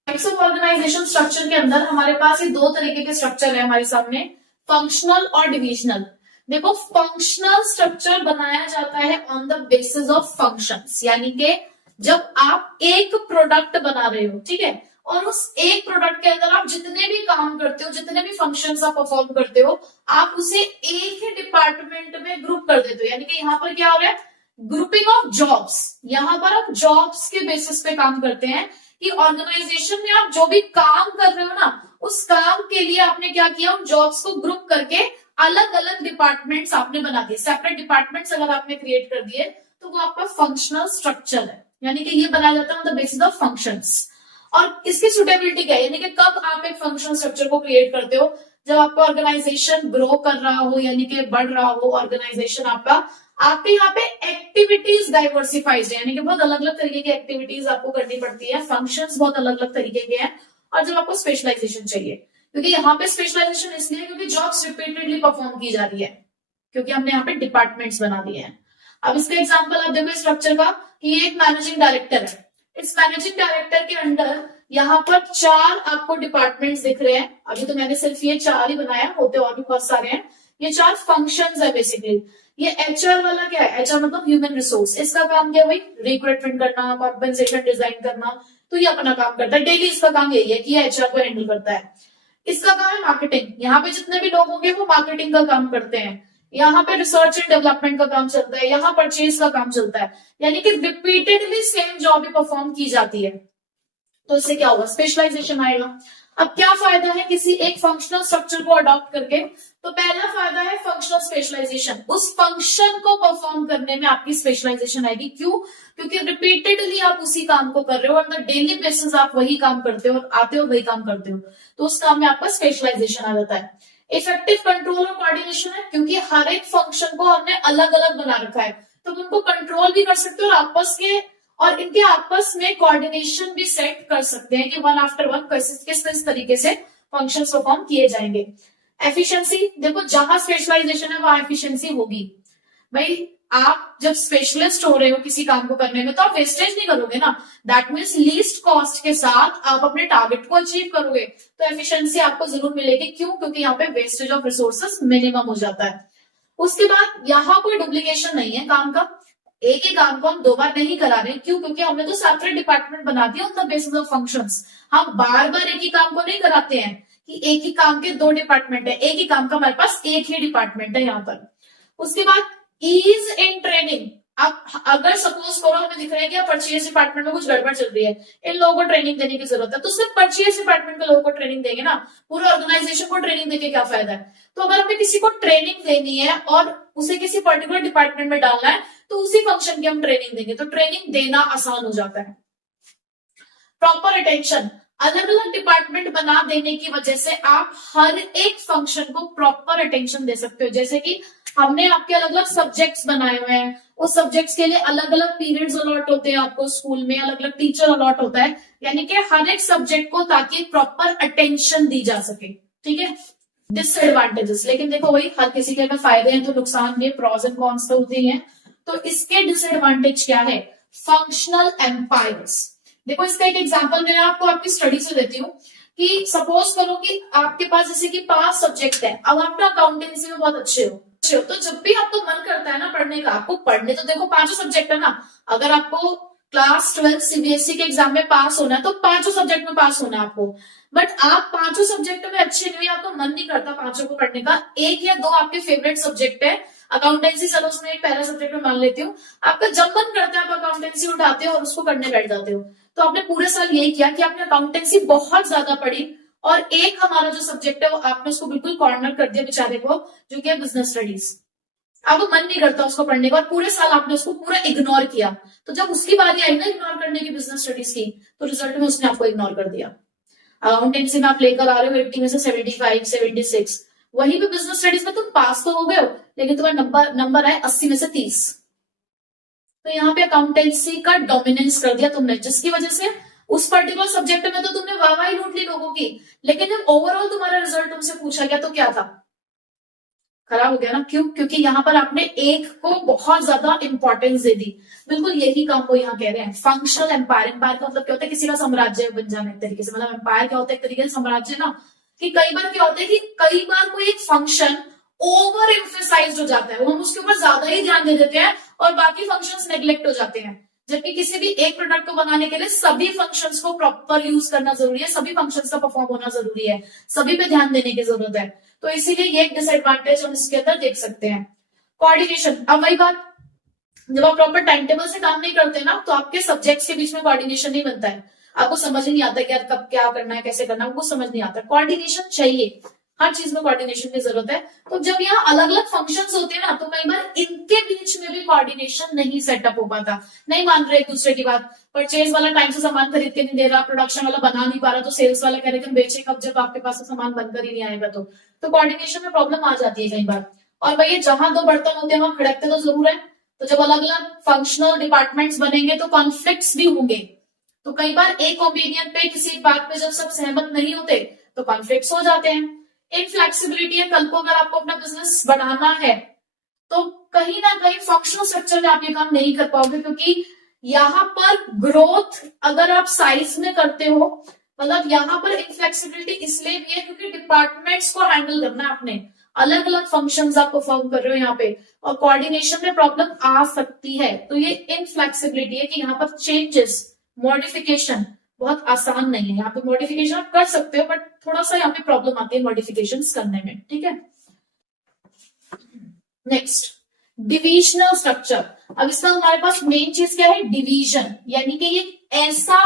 टाइप्स ऑफ ऑर्गेनाइजेशन स्ट्रक्चर के अंदर हमारे पास ये 2 तरीके के स्ट्रक्चर है हमारे सामने, फंक्शनल और डिविजनल। देखो फंक्शनल स्ट्रक्चर बनाया जाता है on the basis of functions, यानी कि जब आप एक प्रोडक्ट बना रहे हो, ठीक है, और उस एक प्रोडक्ट के अंदर आप जितने भी काम करते हो, जितने भी फंक्शंस आप परफॉर्म करते हो, आप उसे एक ही डिपार्टमेंट में ग्रुप कर देते हो। यानी कि यहाँ पर क्या हो रहा है, ग्रुपिंग ऑफ जॉब्स, यहाँ पर आप जॉब्स के बेसिस पे काम करते हैं कि ऑर्गेनाइजेशन में आप जो भी काम कर रहे हो ना, उस काम के लिए आपने क्या किया, उन जॉब्स को ग्रुप करके अलग अलग डिपार्टमेंट्स आपने बना दिए, सेपरेट डिपार्टमेंट्स अगर आपने क्रिएट कर दिए तो वो आपका फंक्शनल स्ट्रक्चर है, यानी कि ये बनाया जाता है on the basis of functions. और इसकी सुटेबिलिटी क्या है, यानी कि कब आप एक फंक्शनल स्ट्रक्चर को क्रिएट करते हो, जब आपका ऑर्गेनाइजेशन ग्रो कर रहा हो, यानी कि बढ़ रहा हो ऑर्गेनाइजेशन आपका, आपके यहाँ पे एक्टिविटीज डाइवर्सिफाइड है, यानी कि बहुत अलग अलग तरीके की एक्टिविटीज आपको करनी पड़ती है, फंक्शंस बहुत अलग अलग तरीके के हैं। और जब आपको स्पेशलाइजेशन चाहिए, क्योंकि यहाँ पे स्पेशलाइजेशन इसलिए क्योंकि जॉब्स रिपीटेडली परफॉर्म की जा रही है, क्योंकि हमने यहाँ पे डिपार्टमेंट्स बना दिए हैं। अब इसका एग्जांपल आप देखो स्ट्रक्चर का, कि ये एक मैनेजिंग डायरेक्टर है, इस मैनेजिंग डायरेक्टर के अंडर यहाँ पर 4 आपको डिपार्टमेंट्स दिख रहे हैं, अभी तो मैंने सिर्फ ये 4 ही बनाया, होते और भी बहुत सारे हैं। ये 4 फंक्शंस है बेसिकली। ये एचआर वाला क्या है, एचआर मतलब ह्यूमन रिसोर्स, इसका काम क्या है भाई, रिक्रूटमेंट करना, कॉम्पेंसेशन डिजाइन करना, तो ये अपना काम करता है, डेली इसका काम यही है कि ये एचआर को हैंडल करता है। इसका काम है मार्केटिंग, यहाँ पे जितने भी लोग होंगे वो मार्केटिंग का काम करते हैं, यहाँ पे रिसर्च एंड डेवलपमेंट का काम चलता है, यहाँ परचेज का काम चलता है, यानी कि रिपीटेडली सेम जॉब ही परफॉर्म की जाती है। तो इससे क्या होगा, स्पेशलाइजेशन आएगा। अब क्या फायदा है किसी एक फंक्शनल स्ट्रक्चर को अडॉप्ट करके, तो पहला फायदा है फंक्शनल स्पेशलाइजेशन, उस फंक्शन को परफॉर्म करने में आपकी स्पेशलाइजेशन आएगी। क्यों, क्योंकि रिपीटेडली आप उसी काम को कर रहे हो, ऑन द डेली बेसिस आप वही काम करते हो और आते हो वही काम करते हो, तो उस काम में आपका स्पेशलाइजेशन आ जाता है। इफेक्टिव कंट्रोल और कोऑर्डिनेशन है, क्योंकि हर एक फंक्शन को हमने अलग अलग बना रखा है, तो उनको कंट्रोल भी कर सकते हो और आपस के और इनके आपस में कोऑर्डिनेशन भी सेट कर सकते हैं कि वन आफ्टर वन किस तरीके से फंक्शंस परफॉर्म किए जाएंगे। एफिशिएंसी, देखो जहां स्पेशलाइजेशन है वहां एफिशिएंसी होगी। भाई आप जब स्पेशलिस्ट हो रहे हो किसी काम को करने में, तो आप वेस्टेज नहीं करोगे ना, दैट मीन्स लीस्ट कॉस्ट के साथ आप अपने टारगेट को अचीव करोगे, तो एफिशिएंसी आपको जरूर मिलेगी। क्यों, क्योंकि यहाँ पे वेस्टेज ऑफ रिसोर्सेस मिनिमम हो जाता है। उसके बाद यहाँ कोई डुप्लीकेशन नहीं है काम का, एक ही काम को हम 2 बार नहीं करा रहे। क्यों, क्योंकि हमने तो सेपरेट डिपार्टमेंट बना दिया on the basis of functions. हम बार बार एक ही काम को नहीं कराते हैं कि एक ही काम के 2 डिपार्टमेंट है, एक ही काम का हमारे पास एक ही डिपार्टमेंट है यहाँ पर। उसके बाद ईज इन ट्रेनिंग, अब अगर सपोज करो हमें दिख रहा है कि परचेज डिपार्टमेंट में कुछ गड़बड़ चल रही है, इन लोगों को ट्रेनिंग देने की जरूरत है, तो सिर्फ परचेज डिपार्टमेंट के लोगों को ट्रेनिंग देंगे ना, पूरे ऑर्गेनाइजेशन को ट्रेनिंग देके क्या फायदा है। तो अगर हमें किसी को ट्रेनिंग देनी है और उसे किसी पर्टिकुलर डिपार्टमेंट में डालना है, तो उसी फंक्शन की हम ट्रेनिंग देंगे, तो ट्रेनिंग देना आसान हो जाता है। प्रॉपर अटेंशन, अलग अलग डिपार्टमेंट बना देने की वजह से आप हर एक फंक्शन को प्रॉपर अटेंशन दे सकते हो। जैसे कि हमने आपके अलग अलग सब्जेक्ट्स बनाए हुए हैं, उस सब्जेक्ट्स के लिए अलग अलग पीरियड्स अलॉट होते हैं, आपको स्कूल में अलग अलग टीचर अलॉट होता है, यानी कि हर एक सब्जेक्ट को ताकि प्रॉपर अटेंशन दी जा सके। ठीक है, डिसएडवांटेजेस, लेकिन देखो वही हर किसी के अगर फायदे हैं तो नुकसान भी, प्रॉज एंड कॉन्स तो होते ही हैं। तो इसके डिसएडवांटेज क्या है, फंक्शनल एम्पायर्स। देखो इसका एक एग्जांपल मैं आपको आपकी स्टडी से देती हूँ कि सपोज करो कि आपके पास जैसे कि 5 सब्जेक्ट है, अब आप ना अकाउंटेंसी में बहुत अच्छे हो, तो जब भी आपको मन करता है ना पढ़ने का, आपको पढ़ने तो देखो 5 सब्जेक्ट है ना, अगर आपको क्लास 12 सीबीएसई के एग्जाम में पास होना है तो 5 सब्जेक्ट में पास होना है आपको, बट आप 5 सब्जेक्ट में अच्छे नहीं, आपको मन नहीं करता 5 को पढ़ने का, 1 या 2 आपके फेवरेट सब्जेक्ट है, अकाउंटेंसी चलो उसमें एक पहला सब्जेक्ट में मान लेती हूँ, आपका जब मन करता है आप अकाउंटेंसी उठाते हो और उसको करने बैठ जाते हो। तो आपने पूरे साल यही किया कि आपने अकाउंटेंसी बहुत ज्यादा पढ़ी और एक हमारा जो सब्जेक्ट है वो आपने उसको बिल्कुल कॉर्नर कर दिया बेचारे को, जो कि है बिजनेस स्टडीज। अब मन नहीं करता उसको पढ़ने का और पूरे साल आपने उसको पूरा इग्नोर किया, तो जब उसकी बारी आई ना इग्नोर करने की बिजनेस स्टडीज की, तो रिजल्ट में उसने आपको इग्नोर कर दिया। अकाउंटेंसी में आप लेकर आ रहे हो 80 में से 75, 76, वहीं पे बिजनेस स्टडीज में तुम पास तो हो गए हो, लेकिन तुम्हारा नंबर आए 80 में से 30। तो यहाँ पे अकाउंटेंसी का डोमिनेंस कर दिया तुमने, जिसकी वजह से उस पर्टिकुलर सब्जेक्ट में तो तुमने वाहवाही लूट ली लोगों की, लेकिन जब ओवरऑल तुम्हारा रिजल्ट तुमसे पूछा गया तो क्या था, खराब हो गया ना। क्यों, क्योंकि यहाँ पर आपने एक को बहुत ज्यादा इंपॉर्टेंस दे दी। बिल्कुल यही काम वो यहाँ कह रहे हैं, फंक्शनल एम्पायर। एम्पायर का मतलब क्या होता है, किसी का साम्राज्य बन जाना एक तरीके से, मतलब एम्पायर क्या होता है एक तरीके से साम्राज्य ना, कि कई बार क्या होता है कि कई बार कोई एक फंक्शन ओवर एम्फेसाइज हो जाता है, वो हम उसके ऊपर ज्यादा ही ध्यान दे देते हैं और बाकी फंक्शंस नेग्लेक्ट हो जाते हैं, जबकि किसी भी एक प्रोडक्ट को बनाने के लिए सभी फंक्शंस को प्रॉपर यूज करना जरूरी है, सभी फंक्शंस का परफॉर्म होना जरूरी है, सभी पे ध्यान देने की जरूरत है। तो इसीलिए ये एक डिसएडवांटेज हम इसके अंदर देख सकते हैं। कोऑर्डिनेशन, अब वही बात, जब आप प्रॉपर टाइम टेबल से काम नहीं करते ना, तो आपके सब्जेक्ट्स के बीच में कोऑर्डिनेशन नहीं बनता है। आपको समझ ही नहीं आता कि यार कब क्या करना है, कैसे करना है, वो समझ नहीं आता। कोऑर्डिनेशन चाहिए, हर चीज में कोऑर्डिनेशन की जरूरत है। तो जब यहाँ अलग अलग फंक्शंस होते हैं ना, तो कई बार इनके बीच में भी कोऑर्डिनेशन नहीं सेटअप हो पाता, नहीं मान रहे एक दूसरे की बात। परचेज वाला टाइम से सामान खरीद के नहीं दे रहा, प्रोडक्शन वाला बना नहीं पा रहा, तो सेल्स वाला कह रहे कि हम बेचे कब, जब आपके पास सामान बनकर ही नहीं आएगा। तो कोऑर्डिनेशन में प्रॉब्लम आ जाती है कई बार। और वही जहां दो बर्तन होते हैं वहां खड़कते तो जरूर है। तो जब अलग अलग फंक्शनल डिपार्टमेंट्स बनेंगे तो कॉन्फ्लिक्ट्स भी होंगे। तो कई बार एक ओपिनियन पे, किसी बात पे जब सब सहमत नहीं होते तो कॉन्फ्लिक्ट्स हो जाते हैं। इनफ्लेक्सिबिलिटी है, कल को अगर आपको अपना बिजनेस बढ़ाना है तो कहीं ना कहीं फंक्शनल स्ट्रक्चर में आप ये काम नहीं कर पाओगे, क्योंकि यहाँ पर ग्रोथ अगर आप साइज में करते हो, मतलब यहाँ पर इनफ्लेक्सिबिलिटी इसलिए भी है क्योंकि डिपार्टमेंट्स को हैंडल करना है आपने, अलग अलग फंक्शंस आप परफॉर्म कर रहे हो यहाँ पे, और कोऑर्डिनेशन में प्रॉब्लम आ सकती है। तो ये इनफ्लेक्सिबिलिटी है कि यहाँ पर चेंजेस, मॉडिफिकेशन बहुत आसान नहीं है। यहाँ पे मॉडिफिकेशन आप कर सकते हो, बट थोड़ा सा यहाँ पे प्रॉब्लम आती है मॉडिफिकेशन करने में, ठीक है। Next, divisional structure. अब इसका हमारे पास मेन चीज क्या है, डिवीजन, यानी कि ये ऐसा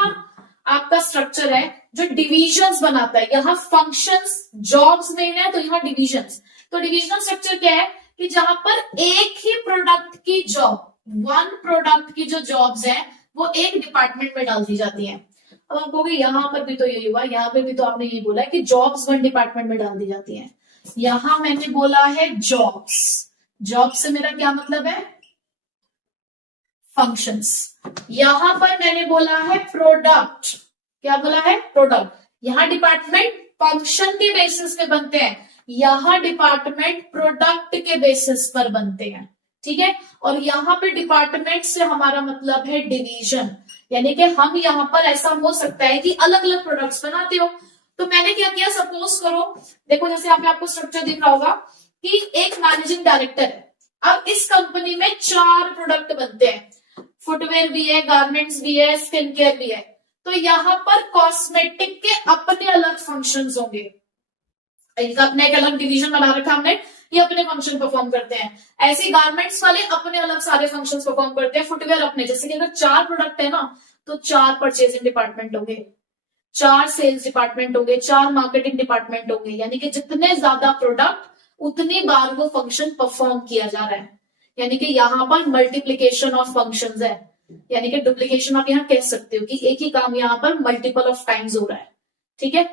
आपका स्ट्रक्चर है जो डिविजन्स बनाता है। यहाँ फंक्शंस, जॉब्स मेन है, तो यहाँ डिविजन्स। तो डिविजनल स्ट्रक्चर क्या है कि जहां पर एक ही प्रोडक्ट की जॉब, वन प्रोडक्ट की जो जॉब्स है वो एक डिपार्टमेंट में डाल दी जाती है। अब आप कहोगे यहाँ पर भी तो यही हुआ, यहाँ पे भी तो आपने ये बोला है कि जॉब्स वन डिपार्टमेंट में डाल दी जाती है। यहां मैंने बोला है जॉब्स, जॉब से मेरा क्या मतलब है, फंक्शंस। यहां पर मैंने बोला है प्रोडक्ट, क्या बोला है, प्रोडक्ट। यहां डिपार्टमेंट फंक्शन के बेसिस पे बनते हैं, यहां डिपार्टमेंट प्रोडक्ट के बेसिस पर बनते हैं, ठीक है। और यहाँ पे डिपार्टमेंट से हमारा मतलब है डिवीजन, यानी कि हम यहाँ पर ऐसा हो सकता है कि अलग अलग प्रोडक्ट्स बनाते हो। तो मैंने क्या किया, सपोज करो, देखो जैसे यहाँ पे आपको स्ट्रक्चर दिख रहा होगा कि एक मैनेजिंग डायरेक्टर है। अब इस कंपनी में 4 प्रोडक्ट बनते हैं, फुटवेयर भी है, गारमेंट्स भी है, स्किन केयर भी है। तो यहाँ पर कॉस्मेटिक के अपने अलग फंक्शंस होंगे, इनका अपने एक अलग डिवीजन बना रखा हमने, ये अपने फंक्शन परफॉर्म करते हैं। ऐसे गारमेंट्स वाले अपने अलग सारे फंक्शंस परफॉर्म करते हैं, फुटवेयर अपने। जैसे कि अगर 4 प्रोडक्ट है ना, तो 4 परचेजिंग डिपार्टमेंट होंगे, 4 सेल्स डिपार्टमेंट होंगे, 4 मार्केटिंग डिपार्टमेंट होंगे, यानी कि जितने ज्यादा प्रोडक्ट उतनी बार वो फंक्शन परफॉर्म किया जा रहा है। यानी कि यहाँ पर मल्टीप्लीकेशन ऑफ फंक्शंस है, यानी कि डुप्लीकेशन आप यहाँ कह सकते हो कि एक ही काम यहाँ पर मल्टीपल ऑफ टाइम्स हो रहा है, ठीक है।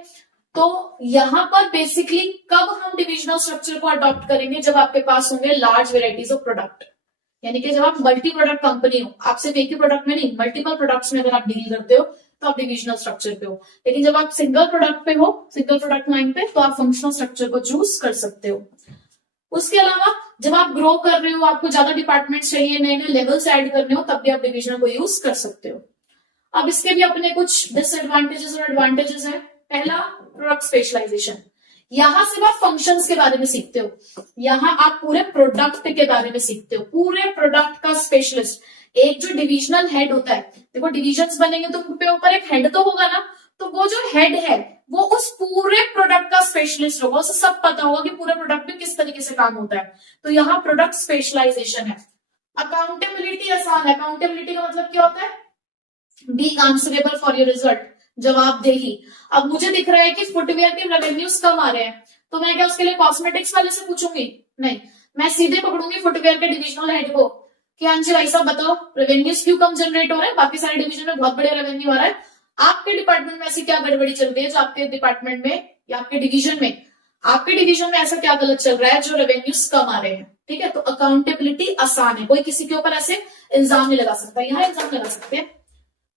तो यहां पर बेसिकली कब हम डिविजनल स्ट्रक्चर को अडॉप्ट करेंगे, जब आपके पास होंगे लार्ज वेराइटीज ऑफ प्रोडक्ट, यानी कि जब आप मल्टी प्रोडक्ट कंपनी हो, आप सिर्फ एक ही प्रोडक्ट में नहीं, मल्टीपल प्रोडक्ट्स में अगर आप डील करते हो तो आप डिविजनल स्ट्रक्चर पे हो। लेकिन जब आप सिंगल प्रोडक्ट पे हो, सिंगल प्रोडक्ट लाइन पे, तो आप फंक्शनल स्ट्रक्चर को चूज कर सकते हो। उसके अलावा जब आप ग्रो कर रहे हो, आपको ज्यादा डिपार्टमेंट चाहिए, नए नए लेवल्स ऐड करने हो, तब भी आप डिविजनल को यूज कर सकते हो। अब इसके भी अपने कुछ डिसएडवांटेजेस और एडवांटेजेस है। पहला, प्रोडक्ट स्पेशलाइजेशन। यहां सिर्फ आप फंक्शंस के बारे में सीखते हो, यहां आप पूरे प्रोडक्ट के बारे में सीखते हो, पूरे प्रोडक्ट का स्पेशलिस्ट। एक जो डिविजनल हेड होता है, देखो डिविजन्स बनेंगे तो उनके ऊपर एक हेड तो होगा ना, तो वो जो हेड है वो उस पूरे प्रोडक्ट का स्पेशलिस्ट होगा, उसे सब पता होगा कि पूरे प्रोडक्ट में किस तरीके से काम होता है। तो यहाँ प्रोडक्ट स्पेशलाइजेशन है। अकाउंटेबिलिटी आसान है। अकाउंटेबिलिटी का मतलब क्या होता है, being answerable for your result, जवाबदेही। अब मुझे दिख रहा है कि फुटवेयर के रेवेन्यूज कम आ रहे हैं, तो मैं क्या उसके लिए कॉस्मेटिक्स वाले से पूछूंगी, नहीं, मैं सीधे पकड़ूंगी फुटवेयर के डिविजनल हेड को कि हाँ जी भाई साहब बताओ रेवेन्यूज क्यों कम जनरेट हो रहे हैं, बाकी सारे डिवीजन में बहुत बड़े रेवेन्यू आ रहा है, आपके डिपार्टमेंट में ऐसी क्या गड़बड़ी चल रही है जो आपके डिपार्टमेंट में या आपके डिवीजन में, आपके डिवीजन में ऐसा क्या गलत चल रहा है जो रेवेन्यूज कम आ रहे हैं, ठीक है। तो अकाउंटेबिलिटी आसान है, कोई किसी के ऊपर ऐसे इल्जाम नहीं लगा सकता। यहाँ इल्जाम लगा सकते हैं,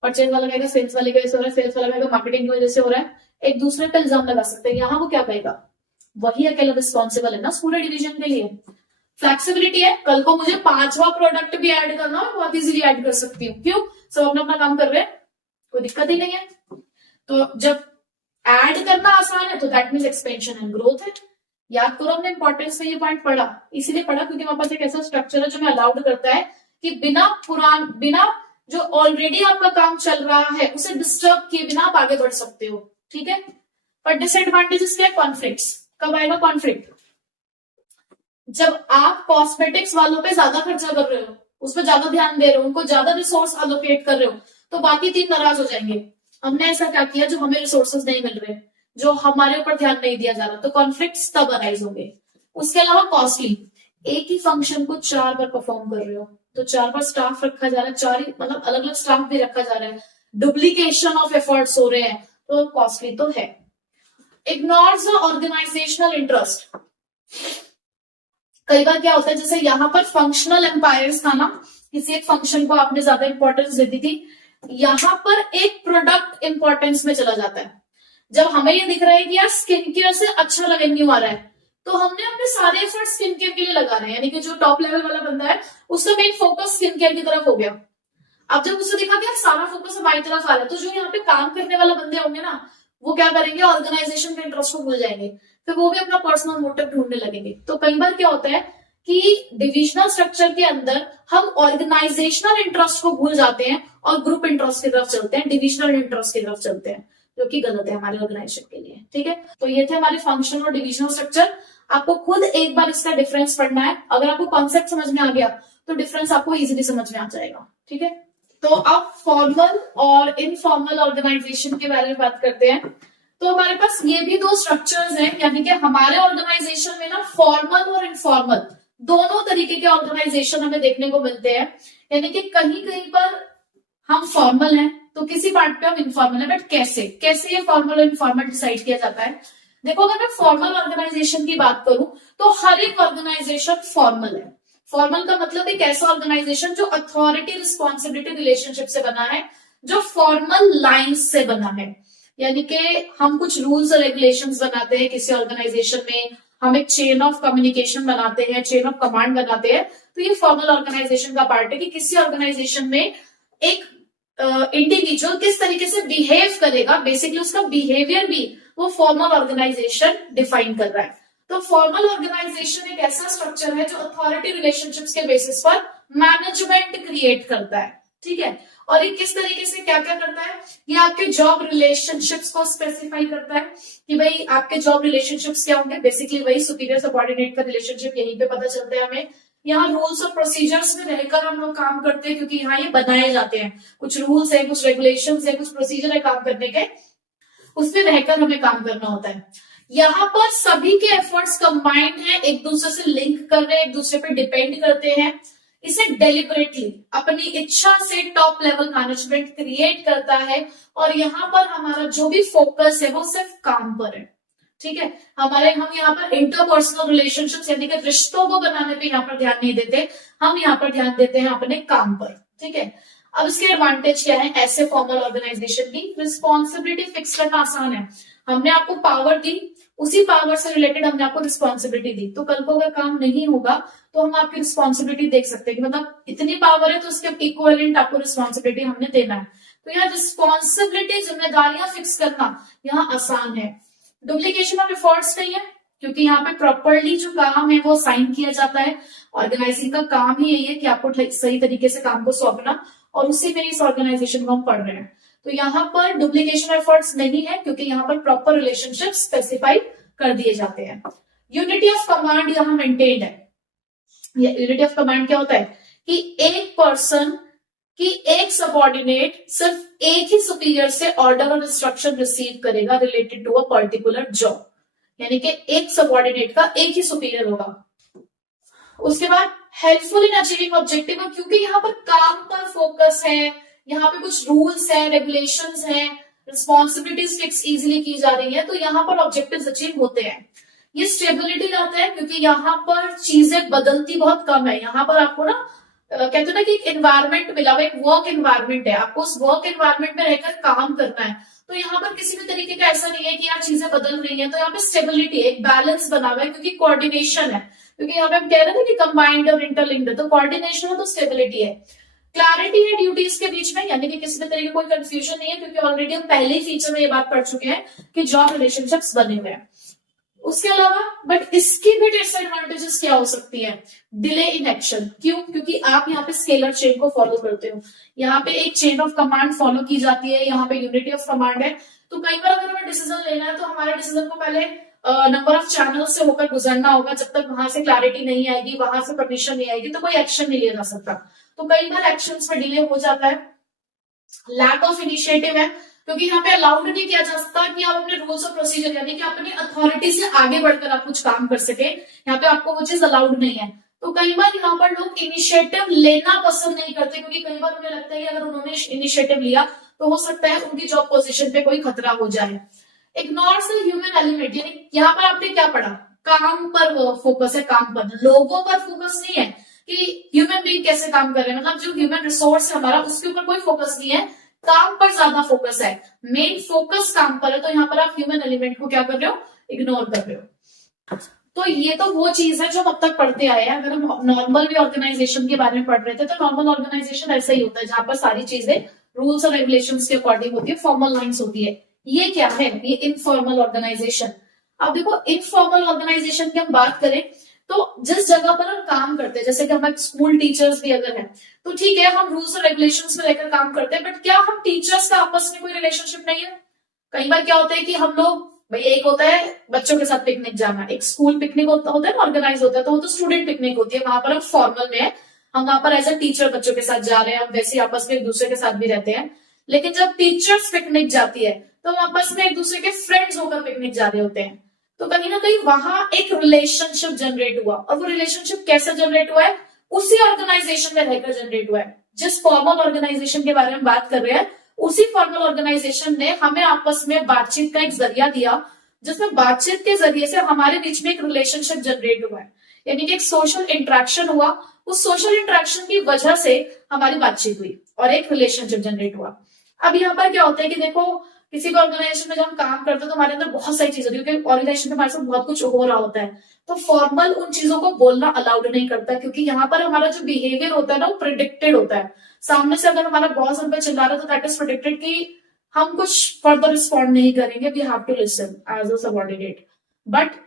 परचेज वाला कहेगा सेल्स वाले की वजह से हो रहा है, सेल्स वाला कहेगा मार्केटिंग की वजह से हो रहा है, एक दूसरे पे इल्जाम लगा सकते हैं। यहाँ वो क्या कहेगा, वही अकेला रिस्पॉन्सिबल है ना पूरे डिवीजन के लिए। फ्लेक्सिबिलिटी है, कल को मुझे 5वां प्रोडक्ट भी ऐड करना हो, बहुत इजीली ऐड कर सकती हूँ। क्यों, सब अपना अपना काम कर रहे हैं, कोई दिक्कत ही नहीं है। तो जब ऐड करना आसान है तो that means expansion and growth है। याद करो हमने इंपॉर्टेंस में ये पॉइंट पढ़ा, इसीलिए पढ़ा क्योंकि हमारे पास एक ऐसा स्ट्रक्चर है जो हमें अलाउड करता है कि बिना जो ऑलरेडी आपका काम चल रहा है उसे डिस्टर्ब किए बिना आप आगे बढ़ सकते हो, ठीक है। पर डिसएडवांटेजेस क्या है, कॉन्फ्लिक्ट्स। कब आएगा कॉन्फ्लिक्ट, जब आप कॉस्मेटिक्स वालों पे ज्यादा खर्चा कर रहे हो, उस पर ज्यादा ध्यान दे रहे हो, उनको ज्यादा रिसोर्स अलोकेट कर रहे हो, तो बाकी 3 नाराज हो जाएंगे। हमने ऐसा क्या किया, जो हमें रिसोर्सेज नहीं मिल रहे, जो हमारे ऊपर ध्यान नहीं दिया जा रहा, तो कॉन्फ्लिक्ट्स तब अराइज होंगे। उसके अलावा कॉस्टली, एक ही फंक्शन को 4 बार परफॉर्म कर रहे हो, तो 4 बार स्टाफ रखा जा रहा है, 4 ही मतलब अलग अलग स्टाफ भी रखा जा रहा है, डुप्लीकेशन ऑफ एफर्ट्स हो रहे हैं, तो कॉस्टली तो है। इग्नोर्स द ऑर्गेनाइजेशनल इंटरेस्ट, कई बार क्या होता है, जैसे यहाँ पर फंक्शनल एम्पायर्स था ना, किसी एक फंक्शन को आपने ज्यादा इंपॉर्टेंस दे दी थी, यहाँ पर एक प्रोडक्ट इंपॉर्टेंस में चला जाता है। जब हमें ये दिख रहा है कि यार स्किन केयर से अच्छा रेवेन्यू आ रहा है, तो हमने अपने सारे एफर्ट स्किन केयर के लिए लगा रहे हैं, यानी कि जो टॉप लेवल वाला बंदा है उसका मेन फोकस स्किन केयर की तरफ हो गया। अब जब उसे दिखा कि सारा फोकस हमारी तरफ आ रहा है, तो जो यहाँ पे काम करने वाले बंदे होंगे ना, वो क्या करेंगे, ऑर्गेनाइजेशन के इंटरेस्ट को भूल जाएंगे, फिर वो भी अपना पर्सनल मोटिव ढूंढने लगेंगे। तो कई बार क्या होता है कि डिविजनल स्ट्रक्चर के अंदर हम ऑर्गेनाइजेशनल इंटरेस्ट को भूल जाते हैं और ग्रुप इंटरेस्ट की तरफ चलते हैं, डिविजनल इंटरेस्ट की तरफ चलते हैं, जो कि गलत है हमारे ऑर्गेनाइजेशन के लिए। ठीक है, तो ये थे हमारे फंक्शन और डिविजनल स्ट्रक्चर। आपको खुद एक बार इसका डिफरेंस पढ़ना है, अगर आपको कॉन्सेप्ट समझ में आ गया तो डिफरेंस आपको इजीली समझ में आ जाएगा। ठीक है, तो अब फॉर्मल और इनफॉर्मल ऑर्गेनाइजेशन के बारे में बात करते हैं। तो हमारे पास ये भी 2 स्ट्रक्चर्स हैं, यानी कि हमारे ऑर्गेनाइजेशन में ना फॉर्मल और इनफॉर्मल दोनों तरीके के ऑर्गेनाइजेशन हमें देखने को मिलते हैं। यानी कि कहीं कहीं पर हम फॉर्मल हैं तो किसी पार्ट पे हम इनफॉर्मल है, बट कैसे कैसे ये फॉर्मल और इनफॉर्मल डिसाइड किया जाता है। देखो, अगर मैं फॉर्मल ऑर्गेनाइजेशन की बात करूं तो हर एक ऑर्गेनाइजेशन फॉर्मल है। फॉर्मल का मतलब एक ऐसा ऑर्गेनाइजेशन जो अथॉरिटी रिस्पॉन्सिबिलिटी रिलेशनशिप से बना है, जो फॉर्मल लाइंस से बना है। यानी कि हम कुछ रूल्स और रेगुलेशंस बनाते हैं किसी ऑर्गेनाइजेशन में, हम एक चेन ऑफ कम्युनिकेशन बनाते हैं, चेन ऑफ कमांड बनाते हैं, तो ये फॉर्मल ऑर्गेनाइजेशन का पार्ट है कि किसी ऑर्गेनाइजेशन में एक इंडिविजुअल किस तरीके से बिहेव करेगा, बेसिकली उसका बिहेवियर भी वो फॉर्मल ऑर्गेनाइजेशन डिफाइन कर रहा है। तो फॉर्मल ऑर्गेनाइजेशन एक ऐसा स्ट्रक्चर है जो अथॉरिटी रिलेशनशिप्स के बेसिस पर मैनेजमेंट क्रिएट करता है। ठीक है, और ये किस तरीके से क्या क्या करता है, ये आपके जॉब रिलेशनशिप्स को स्पेसिफाई करता है कि भाई आपके जॉब रिलेशनशिप्स क्या होंगे, बेसिकली वही सुपीरियर सबऑर्डिनेट का रिलेशनशिप, यहीं पे पता चलता है हमें। यहाँ रूल्स और प्रोसीजर्स में रहकर हम लोग काम करते हैं, क्योंकि यहाँ ये बनाए जाते हैं, कुछ रूल्स है, कुछ रेगुलेशंस है, कुछ प्रोसीजर है काम करने के, उसमें रहकर हमें काम करना होता है। यहाँ पर सभी के एफर्ट्स कंबाइंड है, एक दूसरे से लिंक कर रहे हैं, एक दूसरे पे डिपेंड करते हैं। इसे डेलिबरेटली अपनी इच्छा से टॉप लेवल मैनेजमेंट क्रिएट करता है, और यहाँ पर हमारा जो भी फोकस है वो सिर्फ काम पर है। ठीक है, हम यहाँ पर इंटरपर्सनल रिलेशनशिप्स यानी कि रिश्तों को बनाने पे यहाँ पर ध्यान नहीं देते, हम यहाँ पर ध्यान देते हैं अपने काम पर। ठीक है, अब इसके एडवांटेज क्या है ऐसे फॉर्मल ऑर्गेनाइजेशन की, रिस्पॉन्सिबिलिटी फिक्स करना आसान है। हमने आपको पावर दी, उसी पावर से रिलेटेड हमने आपको रिस्पॉन्सिबिलिटी दी, तो कल को अगर काम नहीं होगा तो हम आपकी रिस्पॉन्सिबिलिटी देख सकते हैं कि मतलब इतनी पावर है तो उसके इक्विवेलेंट आपको रिस्पॉन्सिबिलिटी हमने देना है। तो यहाँ रिस्पॉन्सिबिलिटी, जिम्मेदारियां फिक्स करना यहाँ आसान है। डुप्लीकेशन ऑफ एफर्ट्स नहीं है, क्योंकि यहाँ पे प्रॉपरली जो काम है वो साइन किया जाता है। ऑर्गेनाइजिंग का काम ही यही है कि आपको सही तरीके से काम को सौंपना, और उसी में इस ऑर्गेनाइजेशन को हम पढ़ रहे हैं। तो यहाँ पर डुप्लीकेशन एफर्ट्स नहीं है, क्योंकि यहाँ पर प्रॉपर रिलेशनशिप स्पेसिफाई कर दिए जाते हैं। यूनिटी ऑफ कमांड यहाँ मेंटेन्ड है। यूनिटी ऑफ कमांड क्या होता है कि एक पर्सन की एक सबऑर्डिनेट सिर्फ एक ही सुपीरियर से ऑर्डर और इंस्ट्रक्शन रिसीव करेगा related to a particular job, यानी कि एक सबऑर्डिनेट का एक ही सुपीरियर होगा। उसके बाद हेल्पफुल इन अचीविंग ऑब्जेक्टिव, क्योंकि यहाँ पर काम पर फोकस है, यहाँ पे कुछ रूल्स है, रेगुलेशंस है, रिस्पॉन्सिबिलिटीज फिक्स इजीली की जा रही है, तो यहाँ पर ऑब्जेक्टिव्स अचीव होते हैं। ये स्टेबिलिटी लाता है, क्योंकि यहाँ पर चीजें बदलती बहुत कम है। यहाँ पर आपको ना कहते हैं ना कि एक एनवायरमेंट मिला हुआ, एक वर्क एनवायरमेंट है, आपको उस वर्क एनवायरमेंट में रहकर काम करना है। तो यहाँ पर किसी भी तरीके का ऐसा नहीं है कि यार चीजें बदल रही हैं, तो यहाँ पे स्टेबिलिटी, एक बैलेंस बना हुआ है, क्योंकि कोऑर्डिनेशन है, क्योंकि यहाँ पे हम कह रहे थे कि कंबाइंड और इंटरलिंक्ड है, तो कोऑर्डिनेशन है तो स्टेबिलिटी है। क्लैरिटी है ड्यूटीज के बीच में, यानी कि किसी भी तरीके कोई कंफ्यूजन नहीं है, क्योंकि ऑलरेडी हम पहले ही फीचर में ये बात पढ़ चुके हैं कि जॉब रिलेशनशिप्स बने हुए हैं। उसके अलावा बट इसकी भी डिसएडवांटेजेस क्या हो सकती है, डिले इन एक्शन। क्यों? क्योंकि आप यहाँ पे स्केलर चेन को फॉलो करते हो, यहाँ पे एक चेन ऑफ कमांड फॉलो की जाती है, यहाँ पे यूनिटी ऑफ कमांड है। तो कई बार अगर हमें डिसीजन लेना है तो हमारे डिसीजन को पहले नंबर ऑफ चैनल से होकर गुजरना होगा, जब तक वहां से क्लैरिटी नहीं आएगी, वहां से परमिशन नहीं आएगी, तो कोई एक्शन नहीं लिया जा सकता। तो कई बार एक्शंस में डिले हो जाता है। लैक ऑफ इनिशिएटिव है, क्योंकि यहाँ पे अलाउड नहीं किया जा सकता कि आप अपने रूल्स और प्रोसीजर यानी कि अपनी अथॉरिटी से आगे बढ़कर आप कुछ काम कर सके, यहाँ पे आपको वो चीज अलाउड नहीं है। तो कई बार यहाँ पर लोग इनिशिएटिव लेना पसंद नहीं करते, क्योंकि कई बार उन्हें लगता है कि अगर उन्होंने इनिशिएटिव लिया तो हो सकता है उनकी जॉब पोजीशन पे कोई खतरा हो जाए। इग्नोर्स द ह्यूमन एलिमेंट, यानी यहाँ पर आपने क्या पढ़ा, काम पर फोकस है, काम पर, लोगों पर फोकस नहीं है कि ह्यूमन बीइंग कैसे काम कर रहे हैं, मतलब जो ह्यूमन रिसोर्स है हमारा उसके ऊपर कोई फोकस नहीं है, काम पर ज्यादा फोकस है, मेन फोकस काम पर है। तो यहाँ पर आप ह्यूमन एलिमेंट को क्या कर रहे हो, इग्नोर कर रहे हो। तो ये तो वो चीज है जो अब तक पढ़ते आए हैं। अगर हम नॉर्मल भी ऑर्गेनाइजेशन के बारे में पढ़ रहे थे तो नॉर्मल ऑर्गेनाइजेशन ऐसा ही होता है जहां पर सारी चीजें रूल्स और रेगुलेशंस के अकॉर्डिंग होती है, फॉर्मल लाइंस होती है। ये क्या है, ये इनफॉर्मल ऑर्गेनाइजेशन। अब देखो इनफॉर्मल ऑर्गेनाइजेशन की हम बात करें तो जिस जगह पर हम काम करते हैं, जैसे कि हम स्कूल टीचर्स भी अगर हैं तो ठीक है हम रूल्स और रेगुलेशंस में लेकर काम करते हैं, बट क्या हम टीचर्स का आपस में कोई रिलेशनशिप नहीं है? कई बार क्या होता है कि हम लोग, भाई एक होता है बच्चों के साथ पिकनिक जाना, एक स्कूल पिकनिक होता है ना ऑर्गेनाइज होता है, तो वो तो स्टूडेंट पिकनिक होती है, वहां पर हम फॉर्मल में है, हम वहां पर एज अ टीचर बच्चों के साथ जा रहे हैं, हम वैसे आपस में एक दूसरे के साथ भी रहते हैं। लेकिन जब टीचर्स पिकनिक जाती है तो हम आपस में एक दूसरे के फ्रेंड्स होकर पिकनिक जा रहे होते हैं, तो कहीं ना कहीं वहां एक रिलेशनशिप जनरेट हुआ। और वो रिलेशनशिप कैसे जनरेट हुआ है, उसी ऑर्गेनाइजेशन में रहकर जनरेट हुआ है। जिस फॉर्मल ऑर्गेनाइजेशन के बारे में बात कर रहे हैं उसी फॉर्मल ऑर्गेनाइजेशन ने हमें आपस में बातचीत का एक जरिया दिया, जिसमें बातचीत के जरिए से हमारे बीच में एक रिलेशनशिप जनरेट हुआ है, यानी कि एक सोशल इंटरेक्शन हुआ। उस सोशल इंटरेक्शन की वजह से हमारी बातचीत हुई और एक रिलेशनशिप जनरेट हुआ। अब यहाँ पर क्या होता है कि देखो किसी भी ऑर्गेनाइजेशन में जब हम काम करते हैं तो हमारे अंदर बहुत सारी चीजें होती है, क्योंकि ऑर्गेनाइजेशन में हमारे साथ बहुत कुछ हो रहा होता है, तो फॉर्मल उन चीजों को बोलना अलाउड नहीं करता, क्योंकि यहाँ पर हमारा जो बिहेवियर होता है ना वो प्रिडिक्टेड होता है। सामने से अगर हमारा बॉस हम पे चिल्ला रहा है तो दैट इज प्रिडिक्टेड कि हम कुछ फर्दर रिस्पॉन्ड नहीं करेंगे, we have to listen as a subordinate. But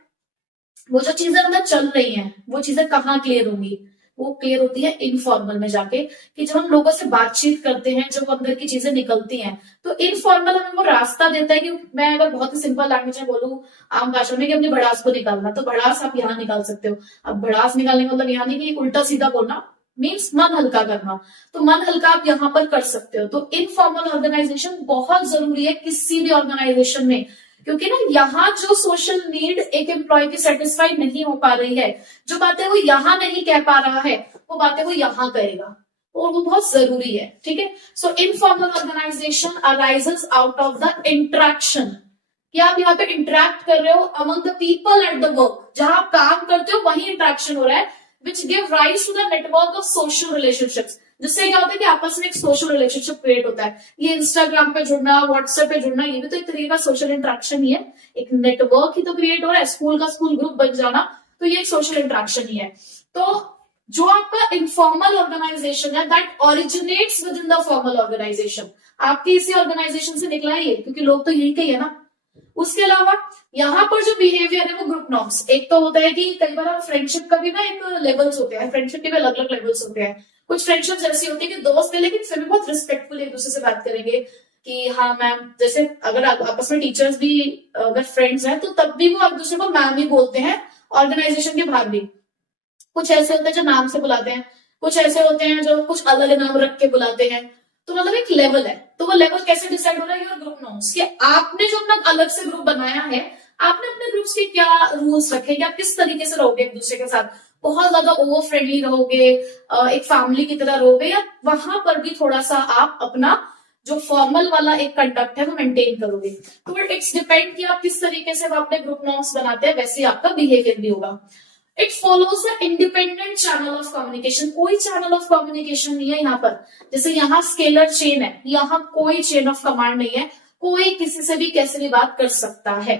वो जो चीजें अंदर चल रही हैं वो चीजें कहाँ क्लियर होंगी, वो क्लियर होती है इनफॉर्मल में जाके, कि जब हम लोगों से बातचीत करते हैं जब अंदर की चीजें निकलती हैं तो इनफॉर्मल हमें वो रास्ता देता है कि मैं अगर बहुत ही सिंपल लैंग्वेज में बोलूं आम भाषा में कि अपनी भड़ास को निकालना, तो भड़ास आप यहाँ निकाल सकते हो। अब भड़ास निकालने का मतलब यहाँ नहीं कि उल्टा सीधा बोलना, मीन्स मन हल्का करना, तो मन हल्का आप यहाँ पर कर सकते हो। तो इनफॉर्मल ऑर्गेनाइजेशन बहुत जरूरी है किसी भी ऑर्गेनाइजेशन में, क्योंकि ना यहाँ जो सोशल नीड एक एम्प्लॉय की सेटिस्फाई नहीं हो पा रही है, जो बातें वो यहाँ नहीं कह पा रहा है वो बातें वो यहाँ करेगा, और वो बहुत जरूरी है। ठीक है, so informal organisation arises out of the interaction, कि आप यहाँ पे इंटरेक्ट कर रहे हो among the people at the work, जहां आप काम करते हो वही इंटरेक्शन हो रहा है, which give rise to the network of social relationships, जिससे क्या होता है कि आपस में एक सोशल रिलेशनशिप क्रिएट होता है। ये इंस्टाग्राम पे जुड़ना, व्हाट्सएप पे जुड़ना, ये भी तो एक तरीके का सोशल इंटरेक्शन ही है, एक नेटवर्क ही तो क्रिएट हो रहा है। स्कूल का स्कूल ग्रुप बन जाना तो ये एक सोशल इंटरेक्शन ही है। तो जो आपका इनफॉर्मल ऑर्गेनाइजेशन है that originates within the formal organisation, आपकी इसी ऑर्गेनाइजेशन से निकला है ये, क्योंकि लोग तो यही के ही है ना। उसके अलावा यहाँ पर जो बिहेवियर है वो ग्रुप नॉर्म्स, एक तो होता है कि कई बार फ्रेंडशिप का भी ना एक लेवल्स होते हैं, फ्रेंडशिप के भी अलग अलग लेवल्स होते हैं। कुछ फ्रेंडशिप ऐसी होती है कि दोस्त है लेकिन फिर भी बहुत रिस्पेक्टफुल एक दूसरे से बात करेंगे कि हाँ मैम, जैसे अगर आपस में टीचर्स भी अगर फ्रेंड्स हैं तो तब भी वो एक दूसरे को मैम ही बोलते हैं, ऑर्गेनाइजेशन के बाहर भी। कुछ ऐसे होते हैं जो नाम से बुलाते हैं, कुछ ऐसे होते हैं जो कुछ अलग नाम रख के बुलाते हैं, तो मतलब एक लेवल है। तो वो लेवल कैसे डिसाइड हो रहा है, योर ग्रुप नॉर्म्स, कि आपने जो अपना अलग से ग्रुप बनाया है, आपने अपने ग्रुप्स के क्या रूल्स रखे, कि आप किस तरीके से रहोगे एक दूसरे के साथ, बहुत ज्यादा ओवर फ्रेंडली रहोगे, एक फैमिली की तरह रहोगे, या वहां पर भी थोड़ा सा आप अपना जो फॉर्मल वाला एक कंडक्ट है वो मेंटेन करोगे। तो इट्स डिपेंड कि आप किस तरीके से अपने ग्रुप नॉर्म्स बनाते हैं, वैसे आपका बिहेवियर भी होगा। It follows the independent channel of communication, कोई चैनल ऑफ कम्युनिकेशन नहीं है यहाँ पर। जैसे यहाँ स्केलर चेन है, यहाँ कोई चेन ऑफ कमांड नहीं है, कोई किसी से भी कैसे भी बात कर सकता है।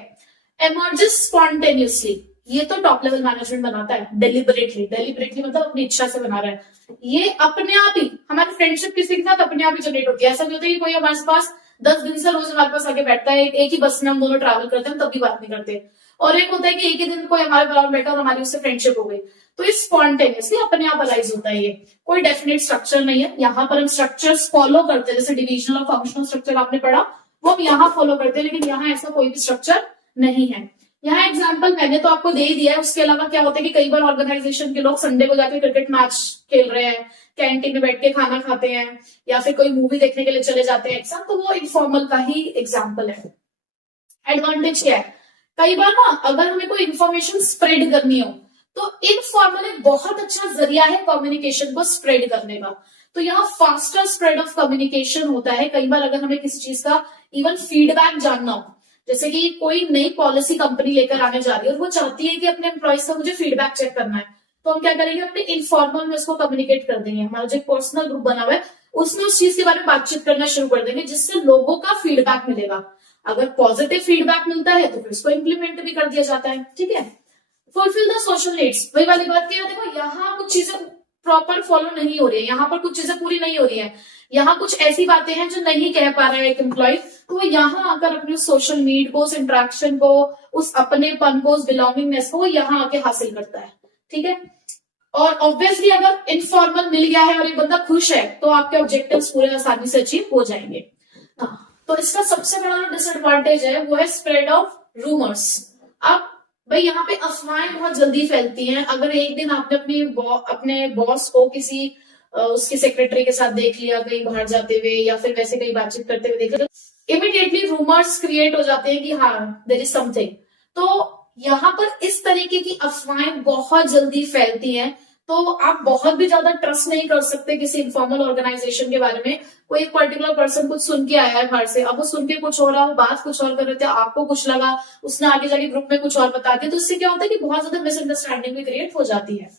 एमर्जेस स्पॉन्टेनियसली, ये तो टॉप लेवल मैनेजमेंट बनाता है। डेलिबरेटली, डेलिबरेटली मतलब अपनी इच्छा से बना रहा है, ये अपने आप ही हमारी फ्रेंडशिप किसी के साथ अपने आप ही जनरेट होती है। ऐसा नहीं होता कि कोई हमारे पास 10 दिन से रोज हमारे पास आके बैठता है, एक ही बस में हम दोनों ट्रैवल करते हैं तब भी बात नहीं करते, और एक होता है कि एक ही दिन कोई हमारे बराबर बैठा और हमारी उससे फ्रेंडशिप हो गई। तो इस स्पॉन्टेनियसली अपने आप अराइज होता है, ये कोई डेफिनेट स्ट्रक्चर नहीं है। यहाँ पर हम स्ट्रक्चर्स फॉलो करते हैं, जैसे डिविजनल और फंक्शनल स्ट्रक्चर आपने पढ़ा वो हम यहाँ फॉलो करते हैं, लेकिन यहाँ ऐसा कोई भी स्ट्रक्चर नहीं है। यहाँ एग्जाम्पल मैंने तो आपको दे ही दिया है। उसके अलावा क्या होता है कि कई बार ऑर्गेनाइजेशन के लोग संडे को जाके क्रिकेट मैच खेल रहे हैं कैंटीन में बैठ के खाना खाते हैं या फिर कोई मूवी देखने के लिए चले जाते हैं एक साथ, तो वो इनफॉर्मल का ही एग्जाम्पल है। एडवांटेज क्या है, कई बार ना अगर हमें कोई इंफॉर्मेशन स्प्रेड करनी हो तो इनफॉर्मल एक बहुत अच्छा जरिया है कम्युनिकेशन को स्प्रेड करने का। तो यहाँ फास्टर स्प्रेड ऑफ कम्युनिकेशन होता है। कई बार अगर हमें किसी चीज का इवन फीडबैक जानना हो, जैसे कि कोई नई पॉलिसी कंपनी लेकर आने जा रही है और वो चाहती है कि अपने एम्प्लॉयज का मुझे फीडबैक चेक करना है, तो हम क्या करेंगे, अपने इनफॉर्मल में उसको कम्युनिकेट कर देंगे। हमारा जो पर्सनल ग्रुप बना हुआ है उसमें उस चीज के बारे में बातचीत करना शुरू कर देंगे, जिससे लोगों का फीडबैक मिलेगा। अगर पॉजिटिव फीडबैक मिलता है तो फिर उसको इम्प्लीमेंट भी कर दिया जाता है। ठीक है, फुलफिल द सोशल नीड्स, वही वाली बात की, देखो यहाँ कुछ चीजें प्रॉपर फॉलो नहीं हो रही है, यहाँ पर कुछ चीजें पूरी नहीं हो रही है, यहाँ कुछ ऐसी बातें हैं जो नहीं कह पा रहा है एक एम्प्लॉय, तो वो यहाँ आकर अपने सोशल नीड को, उस इंटरेक्शन को, उस अपनेपन को, उस बिलोंगिंगनेस को यहाँ आके हासिल करता है। ठीक है, और ऑब्वियसली अगर इनफॉर्मल मिल गया है और एक बंदा खुश है तो आपके ऑब्जेक्टिव्स पूरे आसानी से अचीव हो जाएंगे। तो इसका सबसे बड़ा जो डिसएडवांटेज है वो है स्प्रेड ऑफ रूमर्स। अब भाई यहाँ पे अफवाहें बहुत जल्दी फैलती हैं। अगर एक दिन आपने अपने बॉस को किसी उसकी सेक्रेटरी के साथ देख लिया कहीं बाहर जाते हुए या फिर वैसे कहीं बातचीत करते हुए देख लिया, इमीडिएटली रूमर्स क्रिएट हो जाते हैं कि हाँ देयर इज समथिंग। तो यहाँ पर इस तरीके की अफवाहें बहुत जल्दी फैलती हैं, तो आप बहुत भी ज्यादा ट्रस्ट नहीं कर सकते किसी इनफॉर्मल ऑर्गेनाइजेशन के बारे में। कोई एक पर्टिकुलर पर्सन कुछ सुन के आया है बाहर से, अब वो सुन के कुछ हो रहा, वो बात कुछ और कर रहे थे, आपको कुछ लगा, उसने आगे जाके ग्रुप में कुछ और बता दिया, तो इससे क्या होता है कि बहुत ज्यादा मिसअंडरस्टैंडिंग भी क्रिएट हो जाती है।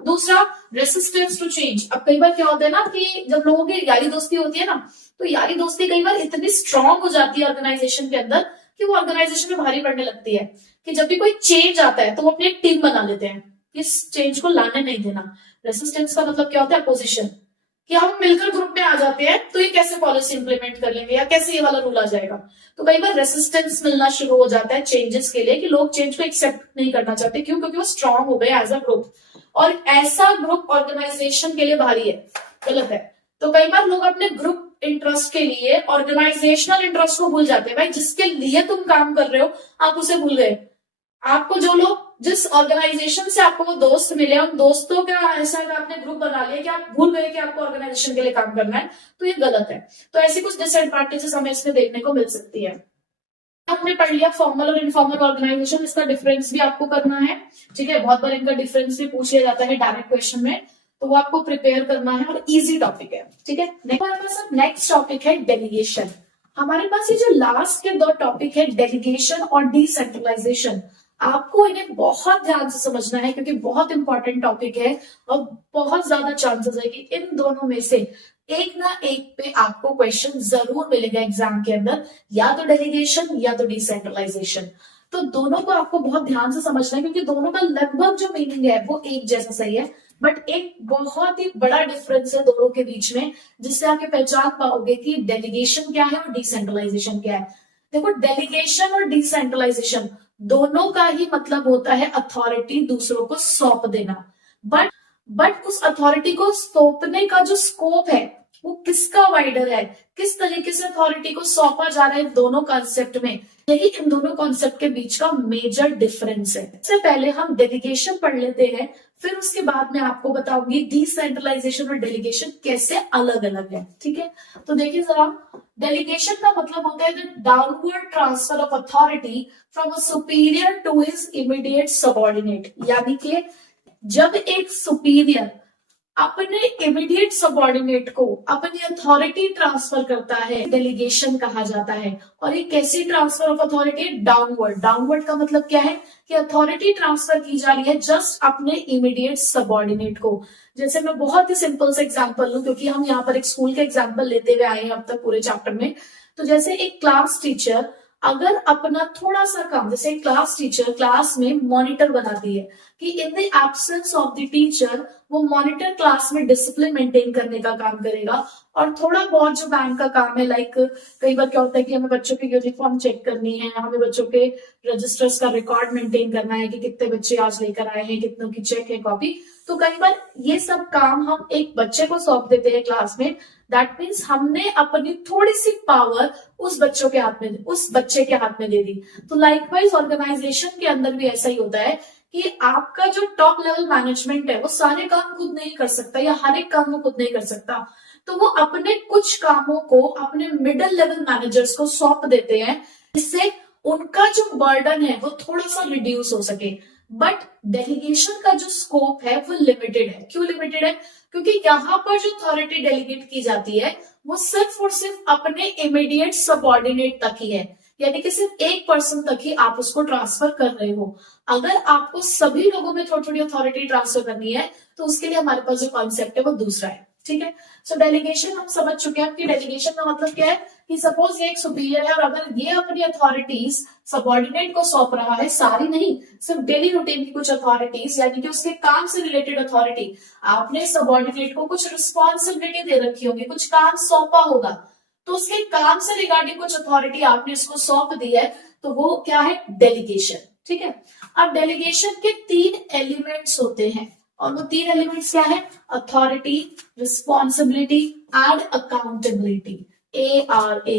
दूसरा, रेसिस्टेंस टू चेंज। अब कई बार क्या होता है ना कि जब लोगों की यारी दोस्ती होती है ना, तो यारी दोस्ती कई बार इतनी स्ट्रांग हो जाती है ऑर्गेनाइजेशन के अंदर कि वो ऑर्गेनाइजेशन में भारी पड़ने लगती है कि जब भी कोई चेंज आता है तो वो अपनी एक टीम बना लेते हैं, इस चेंज को लाने नहीं देना। रेसिस्टेंस का मतलब क्या होता है, अपोजिशन, कि हम मिलकर ग्रुप में आ जाते हैं तो ये कैसे पॉलिसी इंप्लीमेंट कर लेंगे या कैसे ये वाला रूल आ जाएगा। तो कई बार रेसिस्टेंस मिलना शुरू हो जाता है चेंजेस के लिए, कि लोग चेंज को एक्सेप्ट नहीं करना चाहते। क्यों? क्योंकि वो स्ट्रांग हो गए एज अ ग्रुप, और ऐसा ग्रुप ऑर्गेनाइजेशन के लिए भारी है, गलत है। तो कई बार लोग अपने ग्रुप इंटरेस्ट के लिए ऑर्गेनाइजेशनल इंटरेस्ट को भूल जाते हैं। भाई जिसके लिए तुम काम कर रहे हो आप उसे भूल गए। आपको जो लोग, जिस ऑर्गेनाइजेशन से आपको वो दोस्त मिले, उन दोस्तों का ऐसा आपने ग्रुप बना लिया कि आप भूल गए कि आपको ऑर्गेनाइजेशन के लिए काम करना है, तो ये गलत है। तो ऐसी कुछ डिसएडवांटेजेस हमें इसमें देखने को मिल सकती है। आपने पढ़ लिया फॉर्मल और इनफॉर्मल ऑर्गेनाइजेशन, इसका डिफरेंस भी आपको करना है। ठीक है, बहुत बार इनका डिफरेंस भी पूछ लिया जाता है डायरेक्ट क्वेश्चन में, तो वो आपको प्रिपेयर करना है और इजी टॉपिक है। ठीक है, नेक्स्ट टॉपिक है डेलीगेशन। हमारे पास ये जो लास्ट के दो टॉपिक है, डेलीगेशन और डिसेंट्रलाइजेशन, आपको इन्हें बहुत ध्यान से समझना है क्योंकि बहुत इंपॉर्टेंट टॉपिक है और बहुत ज्यादा चांसेस है कि इन दोनों में से एक ना एक पे आपको क्वेश्चन जरूर मिलेगा एग्जाम के अंदर, या तो डेलीगेशन या तो डिसेंट्रलाइजेशन। तो दोनों को आपको बहुत ध्यान से समझना है क्योंकि दोनों का लगभग जो मीनिंग है वो एक जैसा सही है, बट एक बहुत ही बड़ा डिफरेंस है दोनों के बीच में, जिससे आप ये पहचान पाओगे कि डेलीगेशन क्या है और डिसेंट्रलाइजेशन क्या है। देखो, डेलीगेशन और डिसेंट्रलाइजेशन दोनों का ही मतलब होता है अथॉरिटी दूसरों को सौंप देना, बट उस अथॉरिटी को सौंपने का जो स्कोप है वो किसका वाइडर है, किस तरीके से अथॉरिटी को सौंपा जा रहा है दोनों कॉन्सेप्ट में, यही इन दोनों कॉन्सेप्ट के बीच का मेजर डिफरेंस है। इससे पहले हम डेलीगेशन पढ़ लेते हैं, फिर उसके बाद में आपको बताऊंगी डिसेंट्रलाइजेशन और डेलीगेशन कैसे अलग अलग है। ठीक है, तो देखिए जरा, डेलीगेशन का मतलब होता है the downward transfer of authority from a superior to his immediate subordinate, यानी कि जब एक सुपीरियर अपने इमीडिएट सबऑर्डिनेट को अपनी अथॉरिटी ट्रांसफर करता है, डेलीगेशन कहा जाता है। और ये कैसी transfer of authority? Downward. Downward का मतलब क्या है कि अथॉरिटी ट्रांसफर की जा रही है जस्ट अपने इमीडिएट सबऑर्डिनेट को। जैसे मैं बहुत ही सिंपल से एग्जांपल लूं, क्योंकि हम यहाँ पर एक स्कूल के एग्जांपल लेते हुए आए हैं अब तक पूरे चैप्टर में। तो जैसे एक क्लास टीचर अगर अपना थोड़ा सा काम, जैसे क्लास टीचर क्लास में मॉनिटर बनाती है कि in the absence of the teacher वो मॉनिटर क्लास में डिसिप्लिन मेंटेन करने का काम करेगा, और थोड़ा बहुत जो बैंक का काम है, लाइक कई बार क्या होता है कि हमें बच्चों की यूनिफॉर्म चेक करनी है, हमें बच्चों के रजिस्टर्स का रिकॉर्ड मेंटेन करना है कि कितने बच्चे आज लेकर आए हैं, कितनों की चेक है कॉपी, तो कई बार ये सब काम हम एक बच्चे को सौंप देते हैं क्लास में। दैट मीन्स हमने अपनी थोड़ी सी पावर उस बच्चे के हाथ में दे दी। तो लाइकवाइज ऑर्गेनाइजेशन के अंदर भी ऐसा ही होता है कि आपका जो टॉप लेवल मैनेजमेंट है वो सारे काम खुद नहीं कर सकता या हर एक काम वो खुद नहीं कर सकता, तो वो अपने कुछ कामों को अपने मिडिल लेवल मैनेजर्स को सौंप देते हैं, जिससे उनका जो बर्डन है वो थोड़ा सा रिड्यूस हो सके। बट डेलीगेशन का जो स्कोप है वो लिमिटेड है। क्यों लिमिटेड है? क्योंकि यहाँ पर जो अथॉरिटी डेलीगेट की जाती है वो सिर्फ और सिर्फ अपने इमीडिएट सबऑर्डिनेट तक ही है, यानी कि सिर्फ एक पर्सन तक ही आप उसको ट्रांसफर कर रहे हो। अगर आपको सभी लोगों में थोड़ी थोड़ी अथॉरिटी ट्रांसफर करनी है तो उसके लिए हमारे पास जो कॉन्सेप्ट है वो दूसरा है। ठीक है, सो डेलीगेशन हम समझ चुके हैं कि डेलीगेशन का मतलब क्या है कि सपोज ये एक सुपीरियर है और अगर ये अपनी अथॉरिटीज सबऑर्डिनेट को सौंप रहा है, सारी नहीं, सिर्फ डेली रूटीन की कुछ अथॉरिटीज, यानी कि उसके काम से रिलेटेड अथॉरिटी, आपने सबऑर्डिनेट को कुछ रिस्पॉन्सिबिलिटी दे रखी होगी, कुछ काम सौंपा होगा, तो उसके काम से रिगार्डिंग कुछ अथॉरिटी आपने इसको सौंप दी है, तो वो क्या है? डेलीगेशन। ठीक है, अब डेलीगेशन के 3 एलिमेंट्स होते हैं और वो 3 एलिमेंट्स क्या है? Authority, responsibility and accountability, ARA।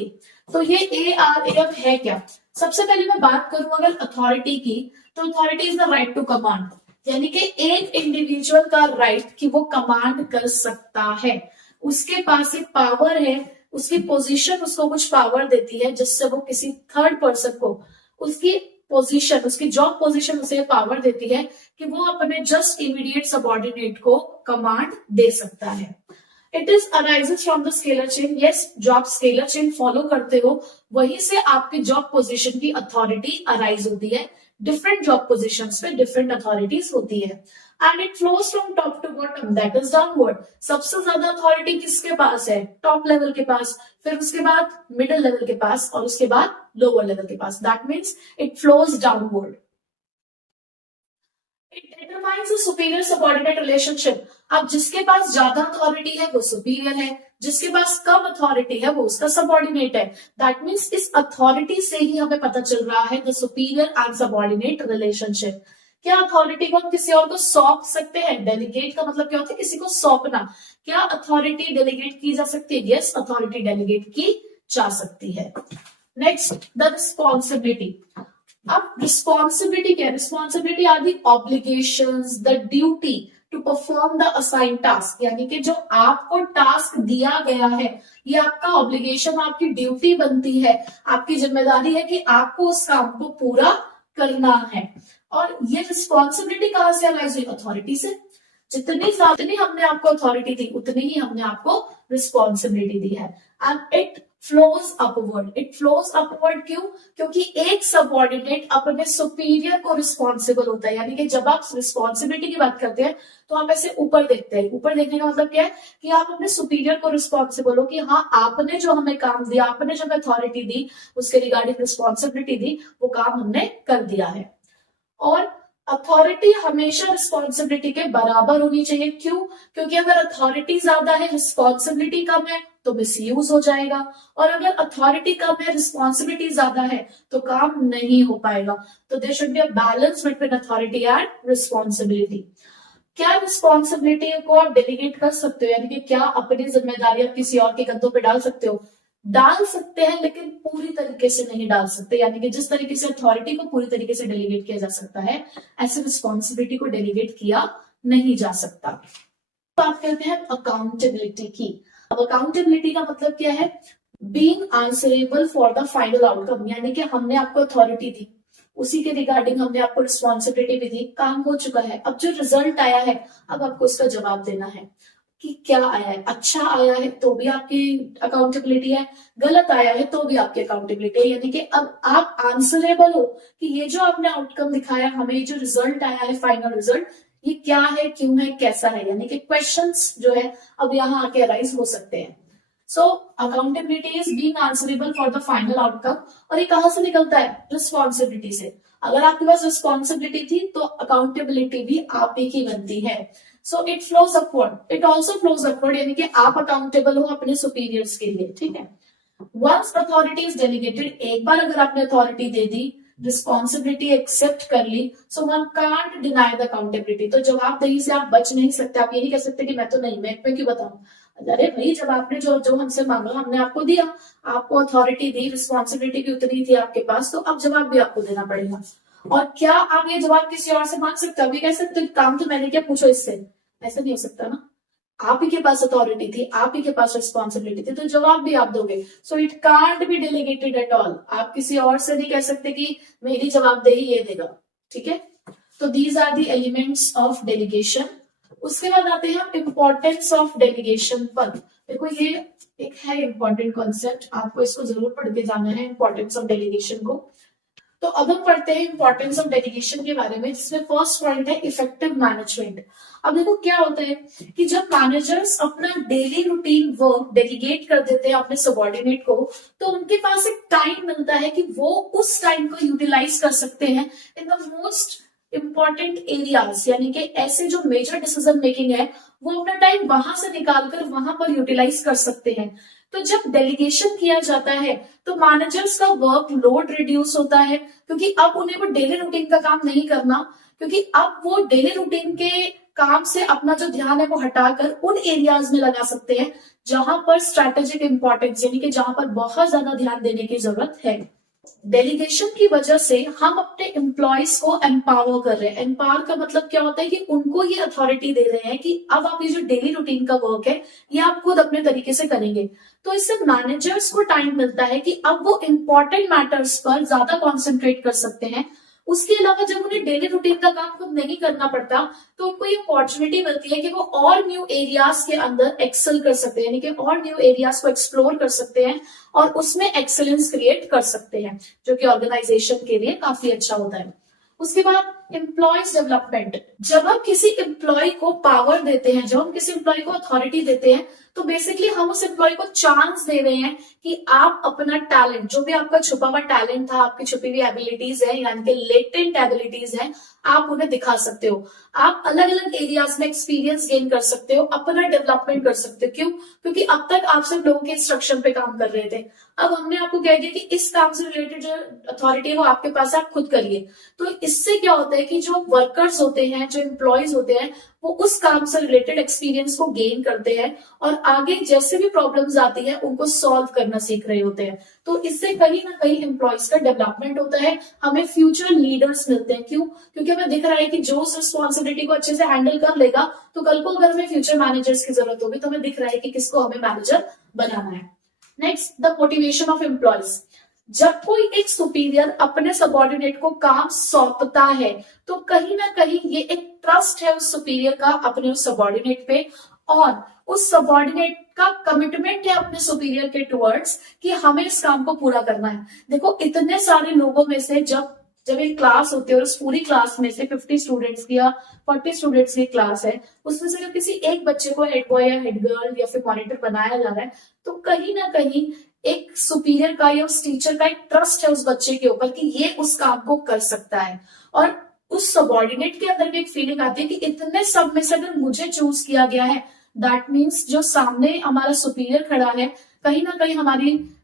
तो ये ARA अब है क्या? सबसे पहले मैं बात करूं अगर अथॉरिटी की, तो authority is the right to command, यानी कि एक इंडिविजुअल का राइट कि वो कमांड कर सकता है, उसके पास एक पावर है, उसकी पोजीशन उसको कुछ पावर देती है जिससे वो किसी थर्ड पर्सन को उसकी पोजीशन, उसकी जॉब पोजीशन उसे पावर देती है कि वो अपने जस्ट इमीडिएट सबऑर्डिनेट को कमांड दे सकता है। It is arises from the scalar chain. Yes, जो आप स्केलर चेन फॉलो करते हो वहीं से आपके जॉब पोजीशन की अथॉरिटी अराइज होती है। डिफरेंट जॉब पोजीशंस पे डिफरेंट अथॉरिटीज होती है and it flows from top to bottom, that is downward. सबसे ज्यादा अथॉरिटी किसके पास है? टॉप लेवल के पास, फिर उसके बाद मिडिल लेवल के पास और उसके बाद लोअर लेवल के पास। That means it flows downward. It determines the superior subordinate relationship. अब जिसके पास ज्यादा अथॉरिटी है वो सुपीरियर है, जिसके पास कम अथॉरिटी है वो उसका सबऑर्डिनेट है। दैट मीन्स इस अथॉरिटी से ही हमें पता चल रहा है the superior and subordinate relationship. क्या अथॉरिटी को हम किसी और को सौंप सकते हैं? डेलीगेट का मतलब क्या होता है? किसी को सौंपना। क्या अथॉरिटी डेलीगेट की जा सकती है? यस, अथॉरिटी डेलीगेट की जा सकती है। Next, the responsibility. अब रिस्पॉन्सिबिलिटी क्या है? Responsibility are the obligations, the duty to perform the assign task, यानी कि जो आपको टास्क दिया गया है ये आपका ऑब्लिगेशन, आपकी ड्यूटी बनती है, आपकी जिम्मेदारी है कि आपको उस काम को पूरा करना है। और ये रिस्पॉन्सिबिलिटी कहां से अराइज हुई? अथॉरिटी से। जितनी हमने आपको अथॉरिटी दी उतनी ही हमने आपको रिस्पॉन्सिबिलिटी दी है। And it flows upward. It flows upward क्यों? क्योंकि एक सबऑर्डिनेट अपने सुपीरियर को रिस्पॉन्सिबल होता है, यानी कि जब आप रिस्पॉन्सिबिलिटी की बात करते हैं तो आप ऐसे ऊपर देखते हैं। ऊपर देखने का मतलब क्या है कि आप अपने सुपीरियर को रिस्पॉन्सिबल हो कि हाँ, आपने जो हमें काम दिया, आपने जो हमें अथॉरिटी दी, उसके रिगार्डिंग रिस्पॉन्सिबिलिटी दी, वो काम हमने कर दिया है। और अथॉरिटी हमेशा रिस्पॉन्सिबिलिटी के बराबर होनी चाहिए। क्यों? क्योंकि अगर अथॉरिटी ज्यादा है, रिस्पॉन्सिबिलिटी कम है तो मिसयूज हो जाएगा, और अगर अथॉरिटी कम है, रिस्पॉन्सिबिलिटी ज्यादा है तो काम नहीं हो पाएगा। तो there should be a balance between authority and responsibility. क्या रिस्पॉन्सिबिलिटी को आप डेलीगेट कर सकते हो, यानी कि क्या अपनी जिम्मेदारी आप किसी और के कंधों पे डाल सकते हो? डाल सकते हैं, लेकिन पूरी तरीके से नहीं डाल सकते। यानी कि जिस तरीके से अथॉरिटी को पूरी तरीके से डेलीगेट किया जा सकता है, ऐसे रिस्पॉन्सिबिलिटी को डेलीगेट किया नहीं जा सकता। बात करते हैं अकाउंटेबिलिटी की। अब अकाउंटेबिलिटी का मतलब क्या है? Being answerable for the final outcome, यानी कि हमने आपको अथॉरिटी दी, उसी के रिगार्डिंग हमने आपको रिस्पॉन्सिबिलिटी भी दी, काम हो चुका है, अब जो रिजल्ट आया है अब आपको उसका जवाब देना है कि क्या आया है। अच्छा आया है तो भी आपकी अकाउंटेबिलिटी है, गलत आया है तो भी आपकी अकाउंटेबिलिटी है। यानी कि अब आप आंसरेबल हो कि ये जो आपने आउटकम दिखाया, हमें जो रिजल्ट आया है, फाइनल रिजल्ट, ये क्या है, क्यों है, कैसा है। यानी कि क्वेश्चंस जो है अब यहाँ आके अराइज हो सकते हैं। So accountability is being answerable for the final outcome. और ये कहां से निकलता है? रिस्पॉन्सिबिलिटी से। अगर आपके पास रिस्पॉन्सिबिलिटी थी तो अकाउंटेबिलिटी भी आप ही की बनती है। So it flows upward, it also flows upward, यानी कि आप अकाउंटेबल हो अपने सुपीरियर्स के लिए। ठीक है, वंस अथॉरिटी इज डेलीगेटेड, एक बार अगर आपने अथॉरिटी दे दी, रिस्पॉन्सिबिलिटी एक्सेप्ट कर ली, so one can't deny the accountability. तो जवाबदेही से आप बच नहीं सकते। आप ये नहीं कह सकते कि मैं तो नहीं, मैं क्यों बताऊं। अरे भाई, जब आपने जो जो हमसे मांगा हमने आपको दिया, आपको अथॉरिटी दी, रिस्पॉन्सिबिलिटी भी उतनी थी आपके पास, तो अब जवाब भी आपको देना पड़ेगा। और क्या आप ये जवाब किसी और से मांग सकते हो? अभी कह सकते हो काम तो मैंने किया, पूछो इससे। ऐसा नहीं हो सकता ना। आप ही के पास अथॉरिटी थी, आप ही के पास रिस्पॉन्सिबिलिटी थी, तो जवाब भी आप दोगे। So it can't be delegated at all. आप किसी और से नहीं कह सकते कि मेरी जवाबदेही ये देगा। ठीक है, तो these are the elements of delegation. उसके बाद आते हैं हम इंपॉर्टेंस ऑफ डेलीगेशन पर। देखो ये एक है इंपॉर्टेंट कॉन्सेप्ट, आपको इसको जरूर पढ़ के जाना है, इंपॉर्टेंस ऑफ डेलीगेशन को। तो अब हम पढ़ते हैं इंपॉर्टेंस ऑफ डेलीगेशन के बारे में, जिसमें फर्स्ट पॉइंट है इफेक्टिव मैनेजमेंट। अब देखो क्या होता है कि जब मैनेजर्स अपना डेली रूटीन वर्क डेलीगेट कर देते हैं अपने सबॉर्डिनेट को, तो उनके पास एक टाइम मिलता है कि वो उस टाइम को यूटिलाइज कर सकते हैं in the most important areas, यानी कि ऐसे जो मेजर डिसीजन मेकिंग है वो अपना टाइम वहां से निकालकर वहां पर यूटिलाइज कर सकते हैं। तो जब डेलीगेशन किया जाता है तो मैनेजर्स का वर्क लोड रिड्यूस होता है, क्योंकि अब उन्हें वो डेली रूटीन का काम नहीं करना, क्योंकि अब वो डेली रूटीन के काम से अपना जो ध्यान है वो हटाकर उन एरियाज में लगा सकते हैं जहां पर स्ट्रैटेजिक इंपॉर्टेंस, यानी कि जहां पर बहुत ज्यादा ध्यान देने की जरूरत है। डेलीगेशन की वजह से हम अपने एम्प्लॉयज को एम्पावर कर रहे हैं। एम्पावर का मतलब क्या होता है कि उनको ये अथॉरिटी दे रहे हैं कि अब आप ये जो डेली रूटीन का वर्क है ये आप खुद अपने तरीके से करेंगे। तो इससे मैनेजर्स को टाइम मिलता है कि अब वो इंपॉर्टेंट मैटर्स पर ज्यादा कॉन्सेंट्रेट कर सकते हैं। उसके अलावा जब उन्हें डेली रूटीन का काम खुद नहीं करना पड़ता तो उनको ये अपॉर्चुनिटी मिलती है कि वो और न्यू एरियाज के अंदर एक्सेल कर सकते हैं, यानी कि और न्यू एरियाज को एक्सप्लोर कर सकते हैं और उसमें एक्सेलेंस क्रिएट कर सकते हैं, जो कि ऑर्गेनाइजेशन के लिए काफी अच्छा होता है। उसके बाद एम्प्लॉयज डेवलपमेंट। जब हम किसी एम्प्लॉय को पावर देते हैं, जब हम किसी एम्प्लॉय को अथॉरिटी देते हैं, तो बेसिकली हम उस एम्प्लॉय को चांस दे रहे हैं कि आप अपना टैलेंट, जो भी आपका छुपा हुआ टैलेंट था, आपकी छुपी हुई एबिलिटीज है, यानी कि लेटेंट एबिलिटीज है, आप उन्हें दिखा सकते हो। आप अलग अलग एरियाज में एक्सपीरियंस गेन कर सकते हो, अपना डेवलपमेंट कर सकते हो। क्यों? क्योंकि अब तक आप सिर्फ लोगों के इंस्ट्रक्शन पे काम कर रहे थे, अब हमने आपको कह दिया कि इस काम से रिलेटेड जो अथॉरिटी है वो आपके पास है, आप खुद करिए। तो इससे क्या होता है कि जो वर्कर्स होते हैं, जो एम्प्लॉयज होते हैं, वो उस काम से रिलेटेड एक्सपीरियंस को गेन करते हैं और आगे जैसे भी प्रॉब्लम्स आती है उनको सॉल्व करना सीख रहे होते हैं। तो इससे कहीं ना कहीं एम्प्लॉयज का डेवलपमेंट होता है, हमें फ्यूचर लीडर्स मिलते हैं। क्यों? क्योंकि हमें दिख रहा है कि जो उस रिस्पॉन्सिबिलिटी को अच्छे से हैंडल कर लेगा, तो कल को अगर हमें फ्यूचर मैनेजर्स की जरूरत होगी तो हमें दिख रहा है कि किसको हमें मैनेजर बनाना है। Next, the motivation of employees. जब कोई एक सुपीरियर अपने सबॉर्डिनेट को काम सौंपता है तो कहीं ना कहीं ये एक ट्रस्ट है उस सुपीरियर का अपने उस सबॉर्डिनेट पे, और उस सबॉर्डिनेट का कमिटमेंट है अपने सुपीरियर के टुवर्ड्स कि हमें इस काम को पूरा करना है। देखो इतने सारे लोगों में से जब एक क्लास होती है और उस पूरी क्लास में से 50 स्टूडेंट्स की या 40 स्टूडेंट्स की क्लास है, उसमें से जब किसी एक बच्चे को हेड बॉय या हेड गर्ल या फिर मॉनिटर बनाया जा रहा है, तो कहीं ना कहीं एक सुपीरियर का या उस टीचर का एक ट्रस्ट है उस बच्चे के ऊपर कि ये उस काम को कर सकता है। और उस सबॉर्डिनेट के अंदर भी एक फीलिंग आती है कि इतने सब में से अगर मुझे चूज किया गया है, दैट मीन्स जो सामने हमारा सुपीरियर खड़ा है, कहीं ना कहीं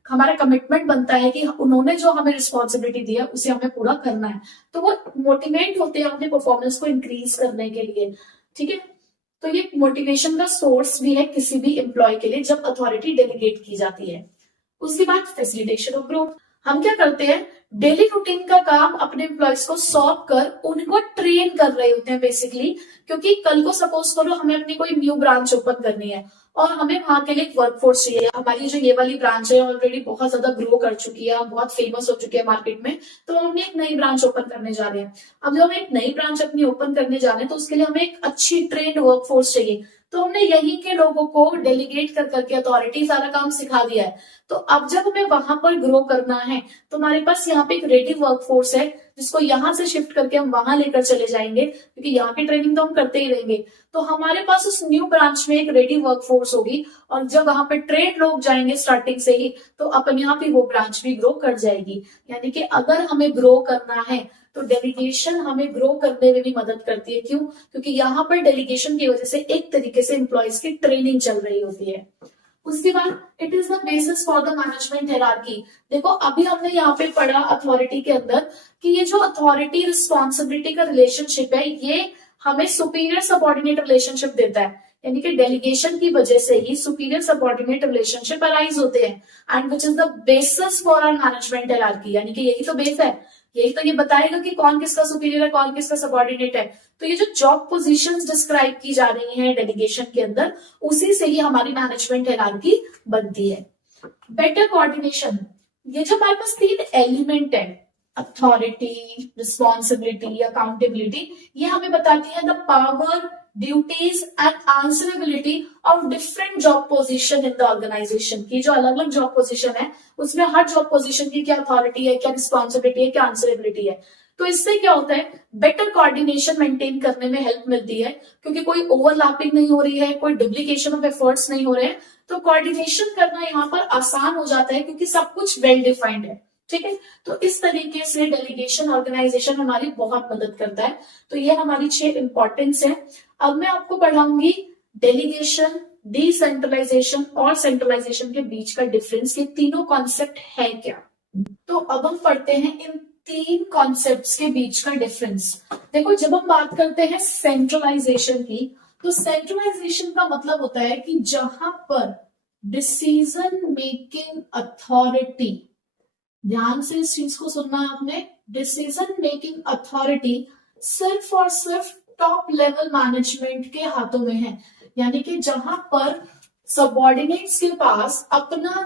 हमारा कमिटमेंट बनता है कि उन्होंने जो हमें रिस्पॉन्सिबिलिटी दी है उसे हमें पूरा करना है। तो वो मोटिवेट होते हैं अपने परफॉर्मेंस को इंक्रीज करने के लिए। ठीक है, तो ये मोटिवेशन का सोर्स भी है किसी भी एम्प्लॉय के लिए जब अथॉरिटी डेलीगेट की जाती है। उसके बाद फैसिलिटेशन ऑफ ग्रोथ। हम क्या करते हैं, डेली रूटीन का काम अपने एम्प्लॉयज को सौंप कर उनको ट्रेन कर रहे होते हैं बेसिकली, क्योंकि कल को सपोज करो हमें अपनी कोई न्यू ब्रांच ओपन करनी है और हमें वहां के लिए एक वर्कफोर्स चाहिए। हमारी जो ये वाली ब्रांच है ऑलरेडी बहुत ज्यादा ग्रो कर चुकी है, बहुत फेमस हो चुकी है मार्केट में, तो हम एक नई ब्रांच ओपन करने जा रहे हैं। अब जब हम एक नई ब्रांच अपनी ओपन करने जा रहे हैं तो उसके लिए हमें एक अच्छी ट्रेन्ड वर्कफोर्स चाहिए। तो हमने यहीं के लोगों को डेलीगेट कर करके अथॉरिटी सारा काम सिखा दिया है। तो अब जब हमें वहां पर ग्रो करना है तो हमारे पास यहाँ पे एक रेडी वर्कफोर्स है जिसको यहाँ से शिफ्ट करके हम वहां लेकर चले जाएंगे, क्योंकि यहाँ की ट्रेनिंग तो हम करते ही रहेंगे। तो हमारे पास उस न्यू ब्रांच में एक रेडी वर्कफोर्स होगी और जब वहां पे ट्रेड लोग जाएंगे स्टार्टिंग से ही, तो अपने आप ही वो ब्रांच भी ग्रो कर जाएगी। यानी कि अगर हमें ग्रो करना है तो डेलीगेशन हमें ग्रो करने में भी मदद करती है। क्यों? क्योंकि यहाँ पर डेलीगेशन की वजह से एक तरीके से एम्प्लॉयज की ट्रेनिंग चल रही होती है। उसके बाद it is the basis for the management hierarchy. देखो अभी हमने यहाँ पे पढ़ा अथॉरिटी के अंदर कि ये जो अथॉरिटी रिस्पॉन्सिबिलिटी का रिलेशनशिप है ये हमें सुपीरियर सबॉर्डिनेट रिलेशनशिप देता है। यानी कि डेलीगेशन की वजह से ही सुपीरियर सबऑर्डिनेट रिलेशनशिप अराइज होते हैं, and which is the basis for our management hierarchy, यानी कि यही तो बेस है, यही तो ये बताएगा कि कौन किसका सुपीरियर है, कौन किसका सबऑर्डिनेट है। तो ये जो जॉब पोजीशंस डिस्क्राइब की जा रही हैं डेलीगेशन के अंदर, उसी से ही हमारी मैनेजमेंट हायरार्की बनती है। बेटर कोऑर्डिनेशन, ये जो हमारे पास 3 एलिमेंट है, अथॉरिटी, रिस्पॉन्सिबिलिटी, अकाउंटेबिलिटी, ये हमें बताती है the power, duties and answerability of different job position in the organisation की। जो अलग अलग जॉब पोजीशन है उसमें हर जॉब पोजीशन की क्या अथॉरिटी है, क्या रिस्पॉन्सिबिलिटी है, क्या आंसरेबिलिटी है। तो इससे क्या होता है, बेटर कोऑर्डिनेशन मेंटेन करने में हेल्प मिलती है, क्योंकि कोई ओवरलैपिंग नहीं हो रही है, कोई डुप्लीकेशन ऑफ एफर्ट्स नहीं हो रहे हैं, तो कोऑर्डिनेशन करना यहाँ पर आसान हो जाता है क्योंकि सब कुछ वेल डिफाइंड है। ठीक है, तो इस तरीके से डेलीगेशन ऑर्गेनाइजेशन हमारी बहुत मदद करता है। तो ये हमारी 6 इंपॉर्टेंस है। अब मैं आपको पढ़ाऊंगी डेलीगेशन, डिसेंट्रलाइजेशन और सेंट्रलाइजेशन के बीच का डिफरेंस, ये तीनों कॉन्सेप्ट है क्या। तो अब हम पढ़ते हैं इन 3 कॉन्सेप्ट्स के बीच का डिफरेंस। देखो, जब हम बात करते हैं सेंट्रलाइजेशन की, तो सेंट्रलाइजेशन का मतलब होता है कि जहां पर डिसीजन मेकिंग अथॉरिटी, ध्यान से इस चीज को सुनना है आपने, डिसीजन मेकिंग अथॉरिटी सिर्फ और सिर्फ टॉप लेवल मैनेजमेंट के हाथों में है। यानी कि जहां पर सबऑर्डिनेट्स के पास अपना,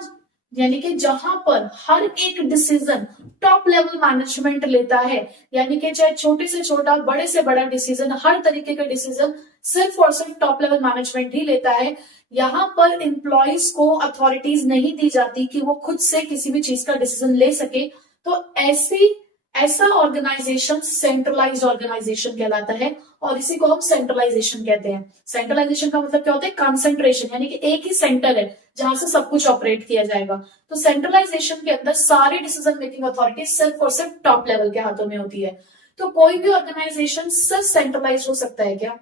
यानी कि जहां पर हर एक डिसीजन टॉप लेवल मैनेजमेंट लेता है, यानी कि चाहे छोटे से छोटा, बड़े से बड़ा डिसीजन, हर तरीके का डिसीजन सिर्फ और सिर्फ टॉप लेवल मैनेजमेंट ही लेता है। यहां पर एम्प्लॉइज को अथॉरिटीज नहीं दी जाती कि वो खुद से किसी भी चीज का डिसीजन ले सके। तो ऐसा ऑर्गेनाइजेशन सेंट्रलाइज्ड ऑर्गेनाइजेशन कहलाता है, और इसी को हम सेंट्रलाइजेशन कहते हैं। सेंट्रलाइजेशन का मतलब क्या होता है, कंसंट्रेशन, यानी कि एक ही सेंटर है जहां से सब कुछ ऑपरेट किया जाएगा। तो सेंट्रलाइजेशन के अंदर सारी डिसीजन मेकिंग अथॉरिटी सिर्फ और सिर्फ टॉप लेवल के हाथों में होती है। तो कोई भी ऑर्गेनाइजेशन सिर्फ सेंट्रलाइज हो सकता है क्या?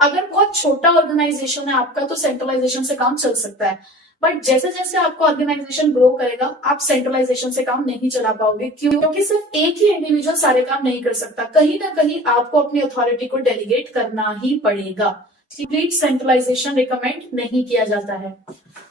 अगर बहुत छोटा ऑर्गेनाइजेशन है आपका तो सेंट्रलाइजेशन से काम चल सकता है, बट जैसे जैसे आपका ऑर्गेनाइजेशन ग्रो करेगा आप सेंट्रलाइजेशन से काम नहीं चला पाओगे। क्योंकि सिर्फ एक ही इंडिविजुअल सारे काम नहीं कर सकता, कहीं ना कहीं आपको अपनी अथॉरिटी को डेलीगेट करना ही पड़ेगा। कंप्लीट सेंट्रलाइजेशन रिकमेंड नहीं किया जाता है।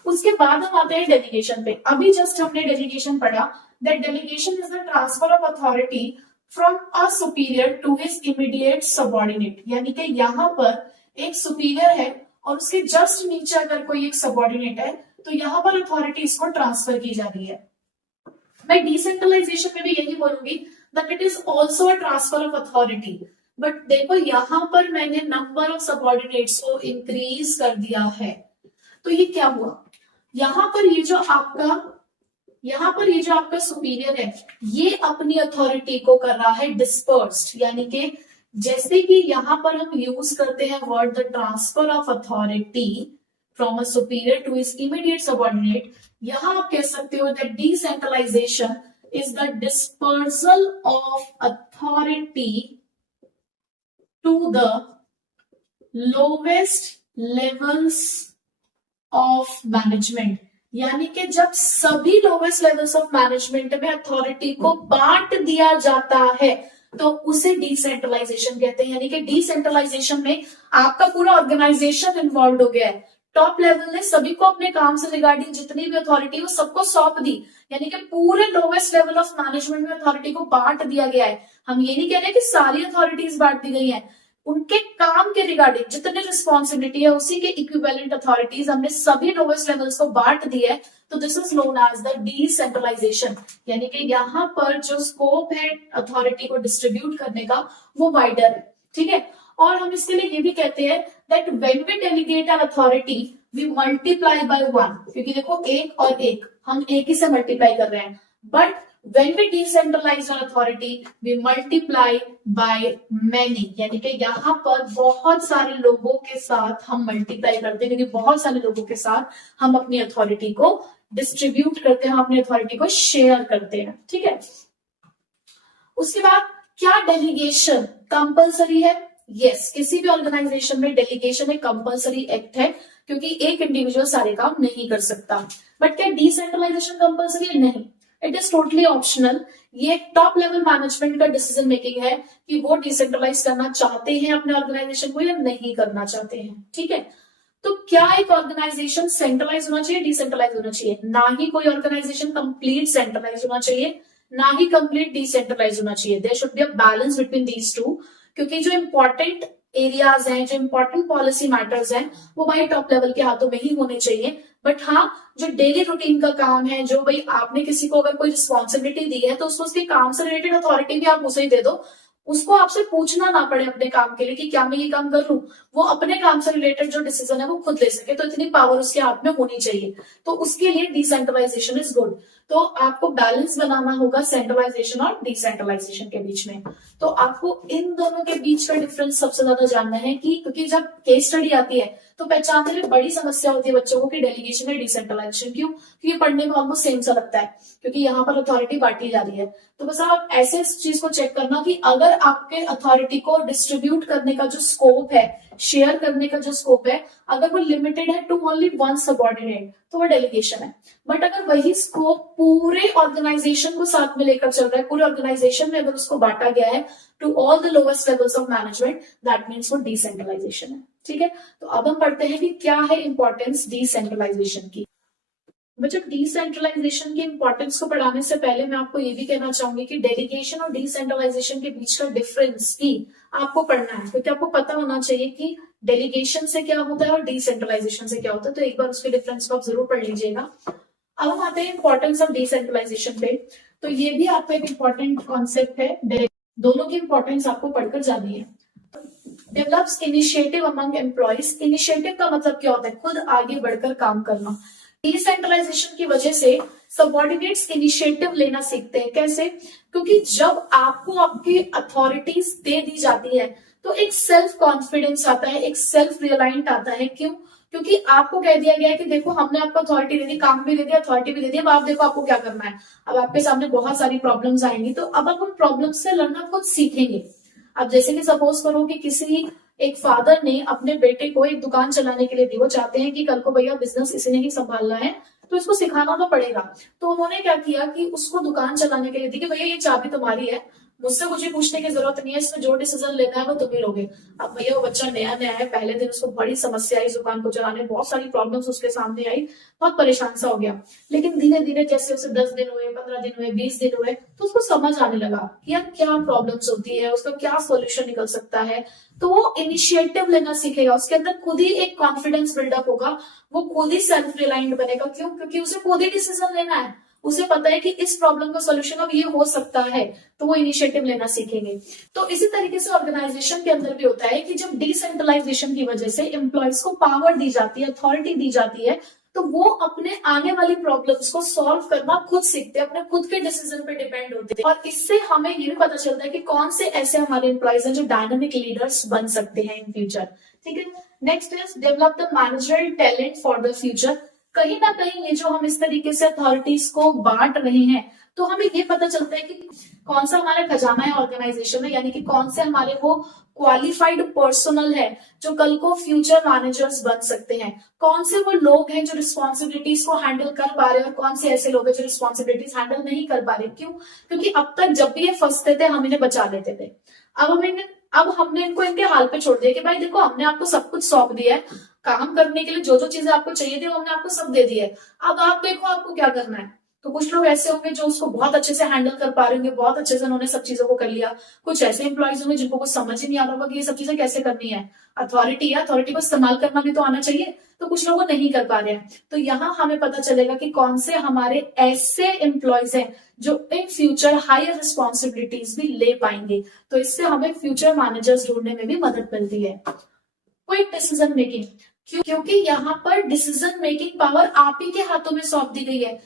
उसके बाद हम आते हैं डेलीगेशन पे। अभी जस्ट हमने डेलीगेशन पढ़ा, that delegation is the transfer of authority from a superior to his immediate subordinate. यानी कि यहाँ पर एक सुपीरियर है और उसके जस्ट नीचे अगर कोई एक सबऑर्डिनेट है तो यहाँ पर अथॉरिटी इसको ट्रांसफर की जा रही है। मैं डिसेंट्रलाइजेशन में भी यही बोलूंगी that it is also a transfer of authority, but देखो यहाँ पर मैंने नंबर ऑफ सबऑर्डिनेट्स को इंक्रीज कर दिया है। तो ये क्या हुआ, यहाँ पर ये जो आपका सुपीरियर है ये अपनी अथॉरिटी को कर रहा है डिस्पर्स्ड, यानी कि जैसे कि यहां पर हम यूज करते हैं word the transfer of authority from a superior to his immediate subordinate, यहां आप कह सकते हो that decentralisation is the dispersal of authority to the lowest levels of management. यानी कि जब सभी लोवेस्ट लेवल्स ऑफ मैनेजमेंट में अथॉरिटी को बांट दिया जाता है तो उसे डिसेंट्रलाइजेशन कहते हैं। यानी कि डिसेंट्रलाइजेशन में आपका पूरा ऑर्गेनाइजेशन इन्वॉल्व हो गया है, टॉप लेवल ने सभी को अपने काम से रिगार्डिंग जितनी भी अथॉरिटी वो सबको सौंप दी, यानी कि पूरे लोवेस्ट लेवल ऑफ मैनेजमेंट में अथॉरिटी को बांट दिया गया है। हम ये नहीं कह रहे कि सारी अथॉरिटीज बांट दी गई हैं, उनके काम के रिगार्डिंग जितनी रिस्पॉन्सिबिलिटी है उसी के इक्विवेलेंट अथॉरिटीज हमने सभी लोवेस्ट लेवल्स को बांट दिया है। तो this is known as the decentralisation, यानी कि यहाँ पर जो स्कोप है अथॉरिटी को डिस्ट्रीब्यूट करने का वो वाइडर है। ठीक है, और हम इसके लिए ये भी कहते हैं that when we delegate an authority we multiply by 1, क्योंकि देखो एक और एक हम एक ही से मल्टीप्लाई कर रहे हैं, but when we decentralize our authority we multiply by many, यानी कि यहाँ पर बहुत सारे लोगों के साथ हम मल्टीप्लाई करते हैं, क्योंकि बहुत सारे लोगों के साथ हम अपनी अथॉरिटी को डिस्ट्रीब्यूट करते हैं, हम अपनी अथॉरिटी को शेयर करते हैं। ठीक है, उसके बाद क्या डेलीगेशन कंपलसरी है? यस, किसी भी ऑर्गेनाइजेशन में डेलीगेशन एक कंपलसरी एक्ट है, क्योंकि एक इंडिविजुअल सारे काम नहीं कर सकता। बट क्या डिसेंट्रलाइजेशन कंपलसरी है? नहीं, इट इज टोटली ऑप्शनल। ये टॉप लेवल मैनेजमेंट का डिसीजन मेकिंग है कि वो डिसेंट्रलाइज करना चाहते हैं अपने ऑर्गेनाइजेशन को या नहीं करना चाहते हैं। ठीक है, तो क्या एक ऑर्गेनाइजेशन सेंट्रलाइज होना चाहिए, डिसेंट्रलाइज होना चाहिए? ना ही कोई ऑर्गेनाइजेशन कंप्लीट सेंट्रलाइज होना चाहिए, ना ही कंप्लीट डिसेंट्रलाइज होना चाहिए। There should be a balance between these two, क्योंकि जो इंपॉर्टेंट एरियाज हैं, जो इंपॉर्टेंट पॉलिसी मैटर्स हैं, वो भाई टॉप लेवल के हाथों में ही होने चाहिए। बट हाँ, जो डेली रूटीन का काम है, जो भाई आपने किसी को अगर कोई रिस्पॉन्सिबिलिटी दी है, तो उसको उसके काम से रिलेटेड अथॉरिटी भी आप उसे ही दे दो, उसको आपसे पूछना ना पड़े अपने काम के लिए कि क्या मैं ये काम कर लूं, वो अपने काम से रिलेटेड जो डिसीजन है वो खुद ले सके, तो इतनी पावर उसके हाथ में होनी चाहिए। तो उसके लिए डिसेंट्रलाइजेशन इज गुड। तो आपको बैलेंस बनाना होगा सेंट्रलाइजेशन और डिसेंट्रलाइजेशन के बीच में। तो आपको इन दोनों के बीच का डिफरेंस सबसे ज्यादा जानना है, कि क्योंकि जब केस स्टडी आती है तो पहचानने में बड़ी समस्या होती है बच्चों को कि डेलीगेशन है डिसेंट्रलाइजेशन। क्यों? क्योंकि पढ़ने में ऑलमोस्ट सेम सा लगता है, क्योंकि यहाँ पर अथॉरिटी बांटी जा रही है। तो बस आप ऐसे इस चीज को चेक करना कि अगर आपके अथॉरिटी को डिस्ट्रीब्यूट करने का जो स्कोप है, शेयर करने का जो स्कोप है, अगर वो लिमिटेड है टू ओनली वन सबऑर्डिनेट, तो वो डेलीगेशन है। बट अगर वही स्कोप पूरे ऑर्गेनाइजेशन को साथ में लेकर चल रहा है, पूरे ऑर्गेनाइजेशन में अगर उसको बांटा गया है to all the lowest levels of management, that means वो डिसेंट्रलाइजेशन है। ठीक है, तो अब हम पढ़ते हैं कि क्या है इंपॉर्टेंस डिसेंट्रलाइजेशन की। बच्चों, डिसेंट्रलाइजेशन की इंपॉर्टेंस को पढ़ाने से पहले मैं आपको ये भी कहना चाहूंगी कि डेलीगेशन और डिसेंट्रलाइजेशन के बीच का डिफरेंस भी आपको पढ़ना है, क्योंकि आपको पता होना चाहिए कि डेलीगेशन से क्या होता है और डिसेंट्रलाइजेशन से क्या होता है। तो एक बार उसके डिफरेंस को आप जरूर पढ़ लीजिएगा। अब हम आते हैं इंपॉर्टेंस ऑफ डिसेंट्रलाइजेशन पे। तो ये भी आपका एक इंपॉर्टेंट कॉन्सेप्ट है, दोनों की इंपॉर्टेंस आपको पढ़कर जानी है। Develops initiative among employees. Initiative का मतलब क्या होता है? खुद आगे बढ़कर काम करना। डिसेंट्रलाइजेशन की वजह से सबऑर्डिनेट्स इनिशिएटिव लेना सीखते हैं। कैसे? क्योंकि जब आपको आपकी अथॉरिटीज दे दी जाती है तो एक सेल्फ कॉन्फिडेंस आता है, एक सेल्फ रियलाइंट आता है। क्यों? क्योंकि आपको कह दिया गया है कि देखो हमने आपको अथॉरिटी दे दी, काम भी दे दिया, अथॉरिटी भी दे दी, अब आप देखो आपको क्या करना है। अब आपके सामने बहुत सारी प्रॉब्लम्स आएंगी, तो अब आप उन प्रॉब्लम्स से लड़ना खुद सीखेंगे। अब जैसे कि सपोज करो कि किसी एक फादर ने अपने बेटे को एक दुकान चलाने के लिए दी, वो चाहते हैं कि कल को भैया बिजनेस इसी ने ही संभालना है, तो इसको सिखाना तो पड़ेगा। तो उन्होंने क्या किया कि उसको दुकान चलाने के लिए दी कि भैया ये चाबी तुम्हारी है, मुझसे कुछ भी पूछने की जरूरत नहीं है, इसमें जो डिसीजन लेना है वो तुम ही लोगे। अब भैया वो बच्चा नया नया है, पहले दिन उसको बड़ी समस्या आई दुकान को चलाने, बहुत सारी प्रॉब्लम्स उसके सामने आई, बहुत परेशान सा हो गया। लेकिन धीरे धीरे जैसे उसे 10 दिन हुए, 15 दिन हुए, 20 दिन हुए, तो उसको समझ आने लगा कि यार क्या प्रॉब्लम्स होती है, उसका क्या सोल्यूशन निकल सकता है। तो वो इनिशिएटिव लेना सीखेगा, उसके अंदर खुद ही एक कॉन्फिडेंस बिल्डअप होगा, वो खुद ही सेल्फ रिलायंट बनेगा। क्यों? क्योंकि उसे खुद ही डिसीजन लेना है, उसे पता है कि इस प्रॉब्लम का सोल्यूशन अब ये हो सकता है, तो वो इनिशिएटिव लेना सीखेंगे। तो इसी तरीके से ऑर्गेनाइजेशन के अंदर भी होता है कि जब डिसेंट्रलाइजेशन की वजह से एम्प्लॉयज को पावर दी जाती है, अथॉरिटी दी जाती है, तो वो अपने आने वाली प्रॉब्लम्स को सॉल्व करना खुद सीखते हैं, अपने खुद के डिसीजन पे डिपेंड होते हैं। और इससे हमें ये भी पता चलता है कि कौन से ऐसे हमारे एम्प्लॉयज हैं जो डायनामिक लीडर्स बन सकते हैं इन फ्यूचर। ठीक है, next is develop the managerial talent for the future. कहीं ना कहीं ये जो हम इस तरीके से अथॉरिटीज को बांट रहे हैं, तो हमें ये पता चलता है कि कौन सा हमारा खजाना है ऑर्गेनाइजेशन में, यानी कि कौन से हमारे वो क्वालिफाइड पर्सनल है जो कल को फ्यूचर मैनेजर्स बन सकते हैं, कौन से वो लोग हैं जो रिस्पॉन्सिबिलिटीज को हैंडल कर पा रहे हैं, और कौन से ऐसे लोग हैं जो रिस्पॉन्सिबिलिटीज हैंडल नहीं कर पा रहे। क्यों? क्योंकि अब तक जब भी ये फंसते थे हम इन्हें बचा लेते थे, अब हमने इनको इनके हाल पे छोड़ दिया कि भाई देखो हमने आपको सब कुछ सौंप दिया है, काम करने के लिए जो जो चीजें आपको चाहिए थी वो हमने आपको सब दे दिया है, अब आप देखो आपको क्या करना है। तो कुछ लोग ऐसे होंगे जो उसको बहुत अच्छे से हैंडल कर पा रहे होंगे, बहुत अच्छे से उन्होंने सब चीजों को कर लिया। कुछ ऐसे एम्प्लॉयज होंगे जिनको कुछ समझ ही नहीं आ रहा होगा कि ये सब चीजें कैसे करनी है। अथॉरिटी है, अथॉरिटी को इस्तेमाल करना भी तो आना चाहिए, तो कुछ लोग नहीं कर पा रहे हैं। तो यहाँ हमें पता चलेगा कि कौन से हमारे ऐसे एम्प्लॉयज हैं जो इन फ्यूचर हायर रिस्पॉन्सिबिलिटीज भी ले पाएंगे। तो इससे हमें फ्यूचर मैनेजर्स ढूंढने में भी मदद मिलती है। क्विक डिसीजन मेकिंग, क्योंकि यहाँ पर डिसीजन मेकिंग पावर आप ही के हाथों में सौंप दी गई है।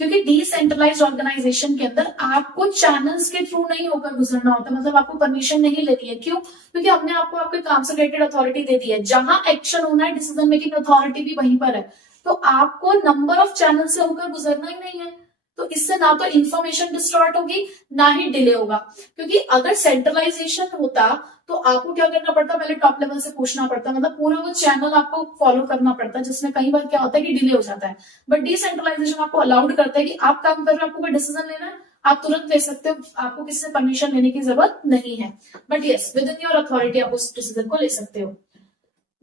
क्योंकि डिसेंट्रलाइज्ड ऑर्गेनाइजेशन के अंदर आपको चैनल्स के थ्रू नहीं होकर गुजरना होता, मतलब आपको परमिशन नहीं लेनी है। क्यों? क्योंकि हमने आपको आपके काम से रिलेटेड अथॉरिटी दे दी है, जहां एक्शन होना है डिसीजन मेकिंग अथॉरिटी भी वहीं पर है, तो आपको नंबर ऑफ चैनल से होकर गुजरना ही नहीं है। तो इससे ना तो इंफॉर्मेशन डिस्टॉर्ट होगी, ना ही डिले होगा। क्योंकि अगर सेंट्रलाइजेशन होता तो आपको क्या करना पड़ता, पहले टॉप लेवल से पूछना पड़ता, मतलब पूरा वो चैनल आपको फॉलो करना पड़ता, जिसमें कई बार क्या होता है कि डिले हो जाता है। बट डिसेंट्रलाइजेशन आपको अलाउड करता है कि आप काम कर रहे हो, आपको कोई डिसीजन लेना है आप तुरंत ले सकते हो, आपको किसी से परमिशन लेने की जरूरत नहीं है। But yes, within your authority आप उस डिसीजन को ले सकते हो।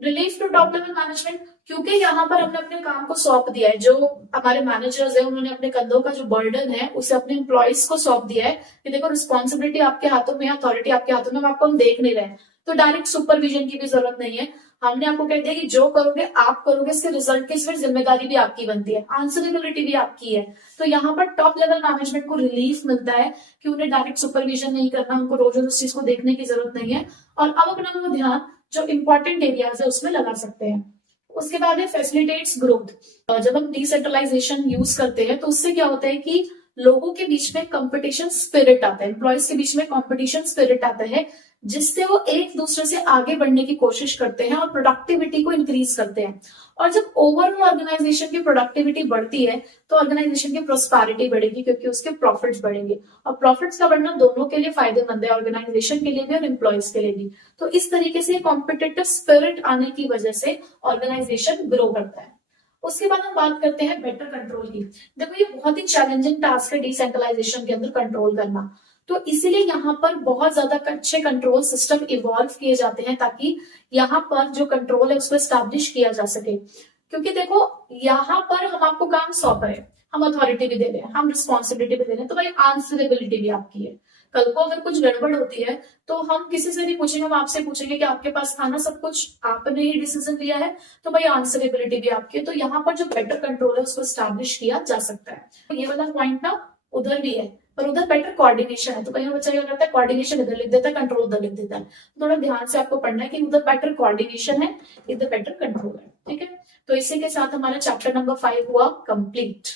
Relief to top level management, क्योंकि यहाँ पर हमने अपने काम को सौंप दिया है, जो हमारे मैनेजर्स है उन्होंने अपने कंधों का जो बर्डन है उसे अपने एम्प्लॉइज को सौंप दिया है कि देखो रिस्पॉन्सिबिलिटी आपके हाथों में, अथॉरिटी आपके हाथों में, अब आपको हम देख नहीं रहे हैं, तो डायरेक्ट सुपरविजन की भी जरूरत नहीं है। हमने आपको कह दिया कि जो करोगे आप करोगे, इसके रिजल्ट की फिर जिम्मेदारी भी आपकी बनती है, आंसरेबिलिटी भी आपकी है। तो यहाँ पर टॉप लेवल मैनेजमेंट को रिलीफ मिलता है कि उन्हें डायरेक्ट सुपरविजन नहीं करना, उनको रोज रोज उस चीज को देखने की जरूरत नहीं है, और अब अपना वो ध्यान जो इंपॉर्टेंट एरियाज है उसमें लगा सकते हैं। उसके बाद है फैसिलिटेट्स ग्रोथ। जब हम डिसेंट्रलाइजेशन यूज करते हैं तो उससे क्या होता है कि लोगों के बीच में कंपटीशन स्पिरिट आता है, एम्प्लॉयज के बीच में कंपटीशन स्पिरिट आता है, जिससे वो एक दूसरे से आगे बढ़ने की कोशिश करते हैं और प्रोडक्टिविटी को इंक्रीज करते हैं। और जब ओवरऑल ऑर्गेनाइजेशन की प्रोडक्टिविटी बढ़ती है तो ऑर्गेनाइजेशन की प्रोस्पेरिटी बढ़ेगी, क्योंकि उसके प्रॉफिट्स बढ़ेंगे, और प्रॉफिट्स का बढ़ना दोनों के लिए फायदेमंद है, ऑर्गेनाइजेशन के लिए भी और एम्प्लॉयज के लिए भी। तो इस तरीके से कॉम्पिटिटिव स्पिरिट आने की वजह से ऑर्गेनाइजेशन ग्रो करता है। उसके बाद हम बात करते हैं बेटर कंट्रोल की। देखो ये बहुत ही चैलेंजिंग टास्क है डिसेंट्रलाइजेशन के अंदर कंट्रोल करना, तो इसीलिए यहाँ पर बहुत ज्यादा अच्छे कंट्रोल सिस्टम इवॉल्व किए जाते हैं ताकि यहाँ पर जो कंट्रोल है उसको एस्टैब्लिश किया जा सके। क्योंकि देखो यहाँ पर हम आपको काम सौंप रहे हैं, हम अथॉरिटी भी दे रहे हैं, हम रिस्पॉन्सिबिलिटी भी दे रहे हैं, तो भाई आंसरेबिलिटी भी आपकी है। कल को अगर कुछ गड़बड़ होती है तो हम किसी से नहीं पूछेंगे, हम आपसे पूछेंगे कि आपके पास था ना सब कुछ, आपने ही डिसीजन लिया है, तो भाई आंसरेबिलिटी भी आपकी है। तो यहाँ पर जो बेटर कंट्रोल है उसको स्टैब्लिश किया जा सकता है। तो ये वाला पॉइंट ना उधर भी है, पर उधर बेटर कोऑर्डिनेशन है। तो कहीं बच्चा क्या करता है, कोऑर्डिनेशन इधर लिख देता है, कंट्रोल उधर लिख देता है। थोड़ा ध्यान से आपको पढ़ना है कि उधर बेटर कोऑर्डिनेशन है, इधर बेटर कंट्रोल है। ठीक है, तो इसी के साथ हमारा चैप्टर नंबर 5 हुआ कंप्लीट।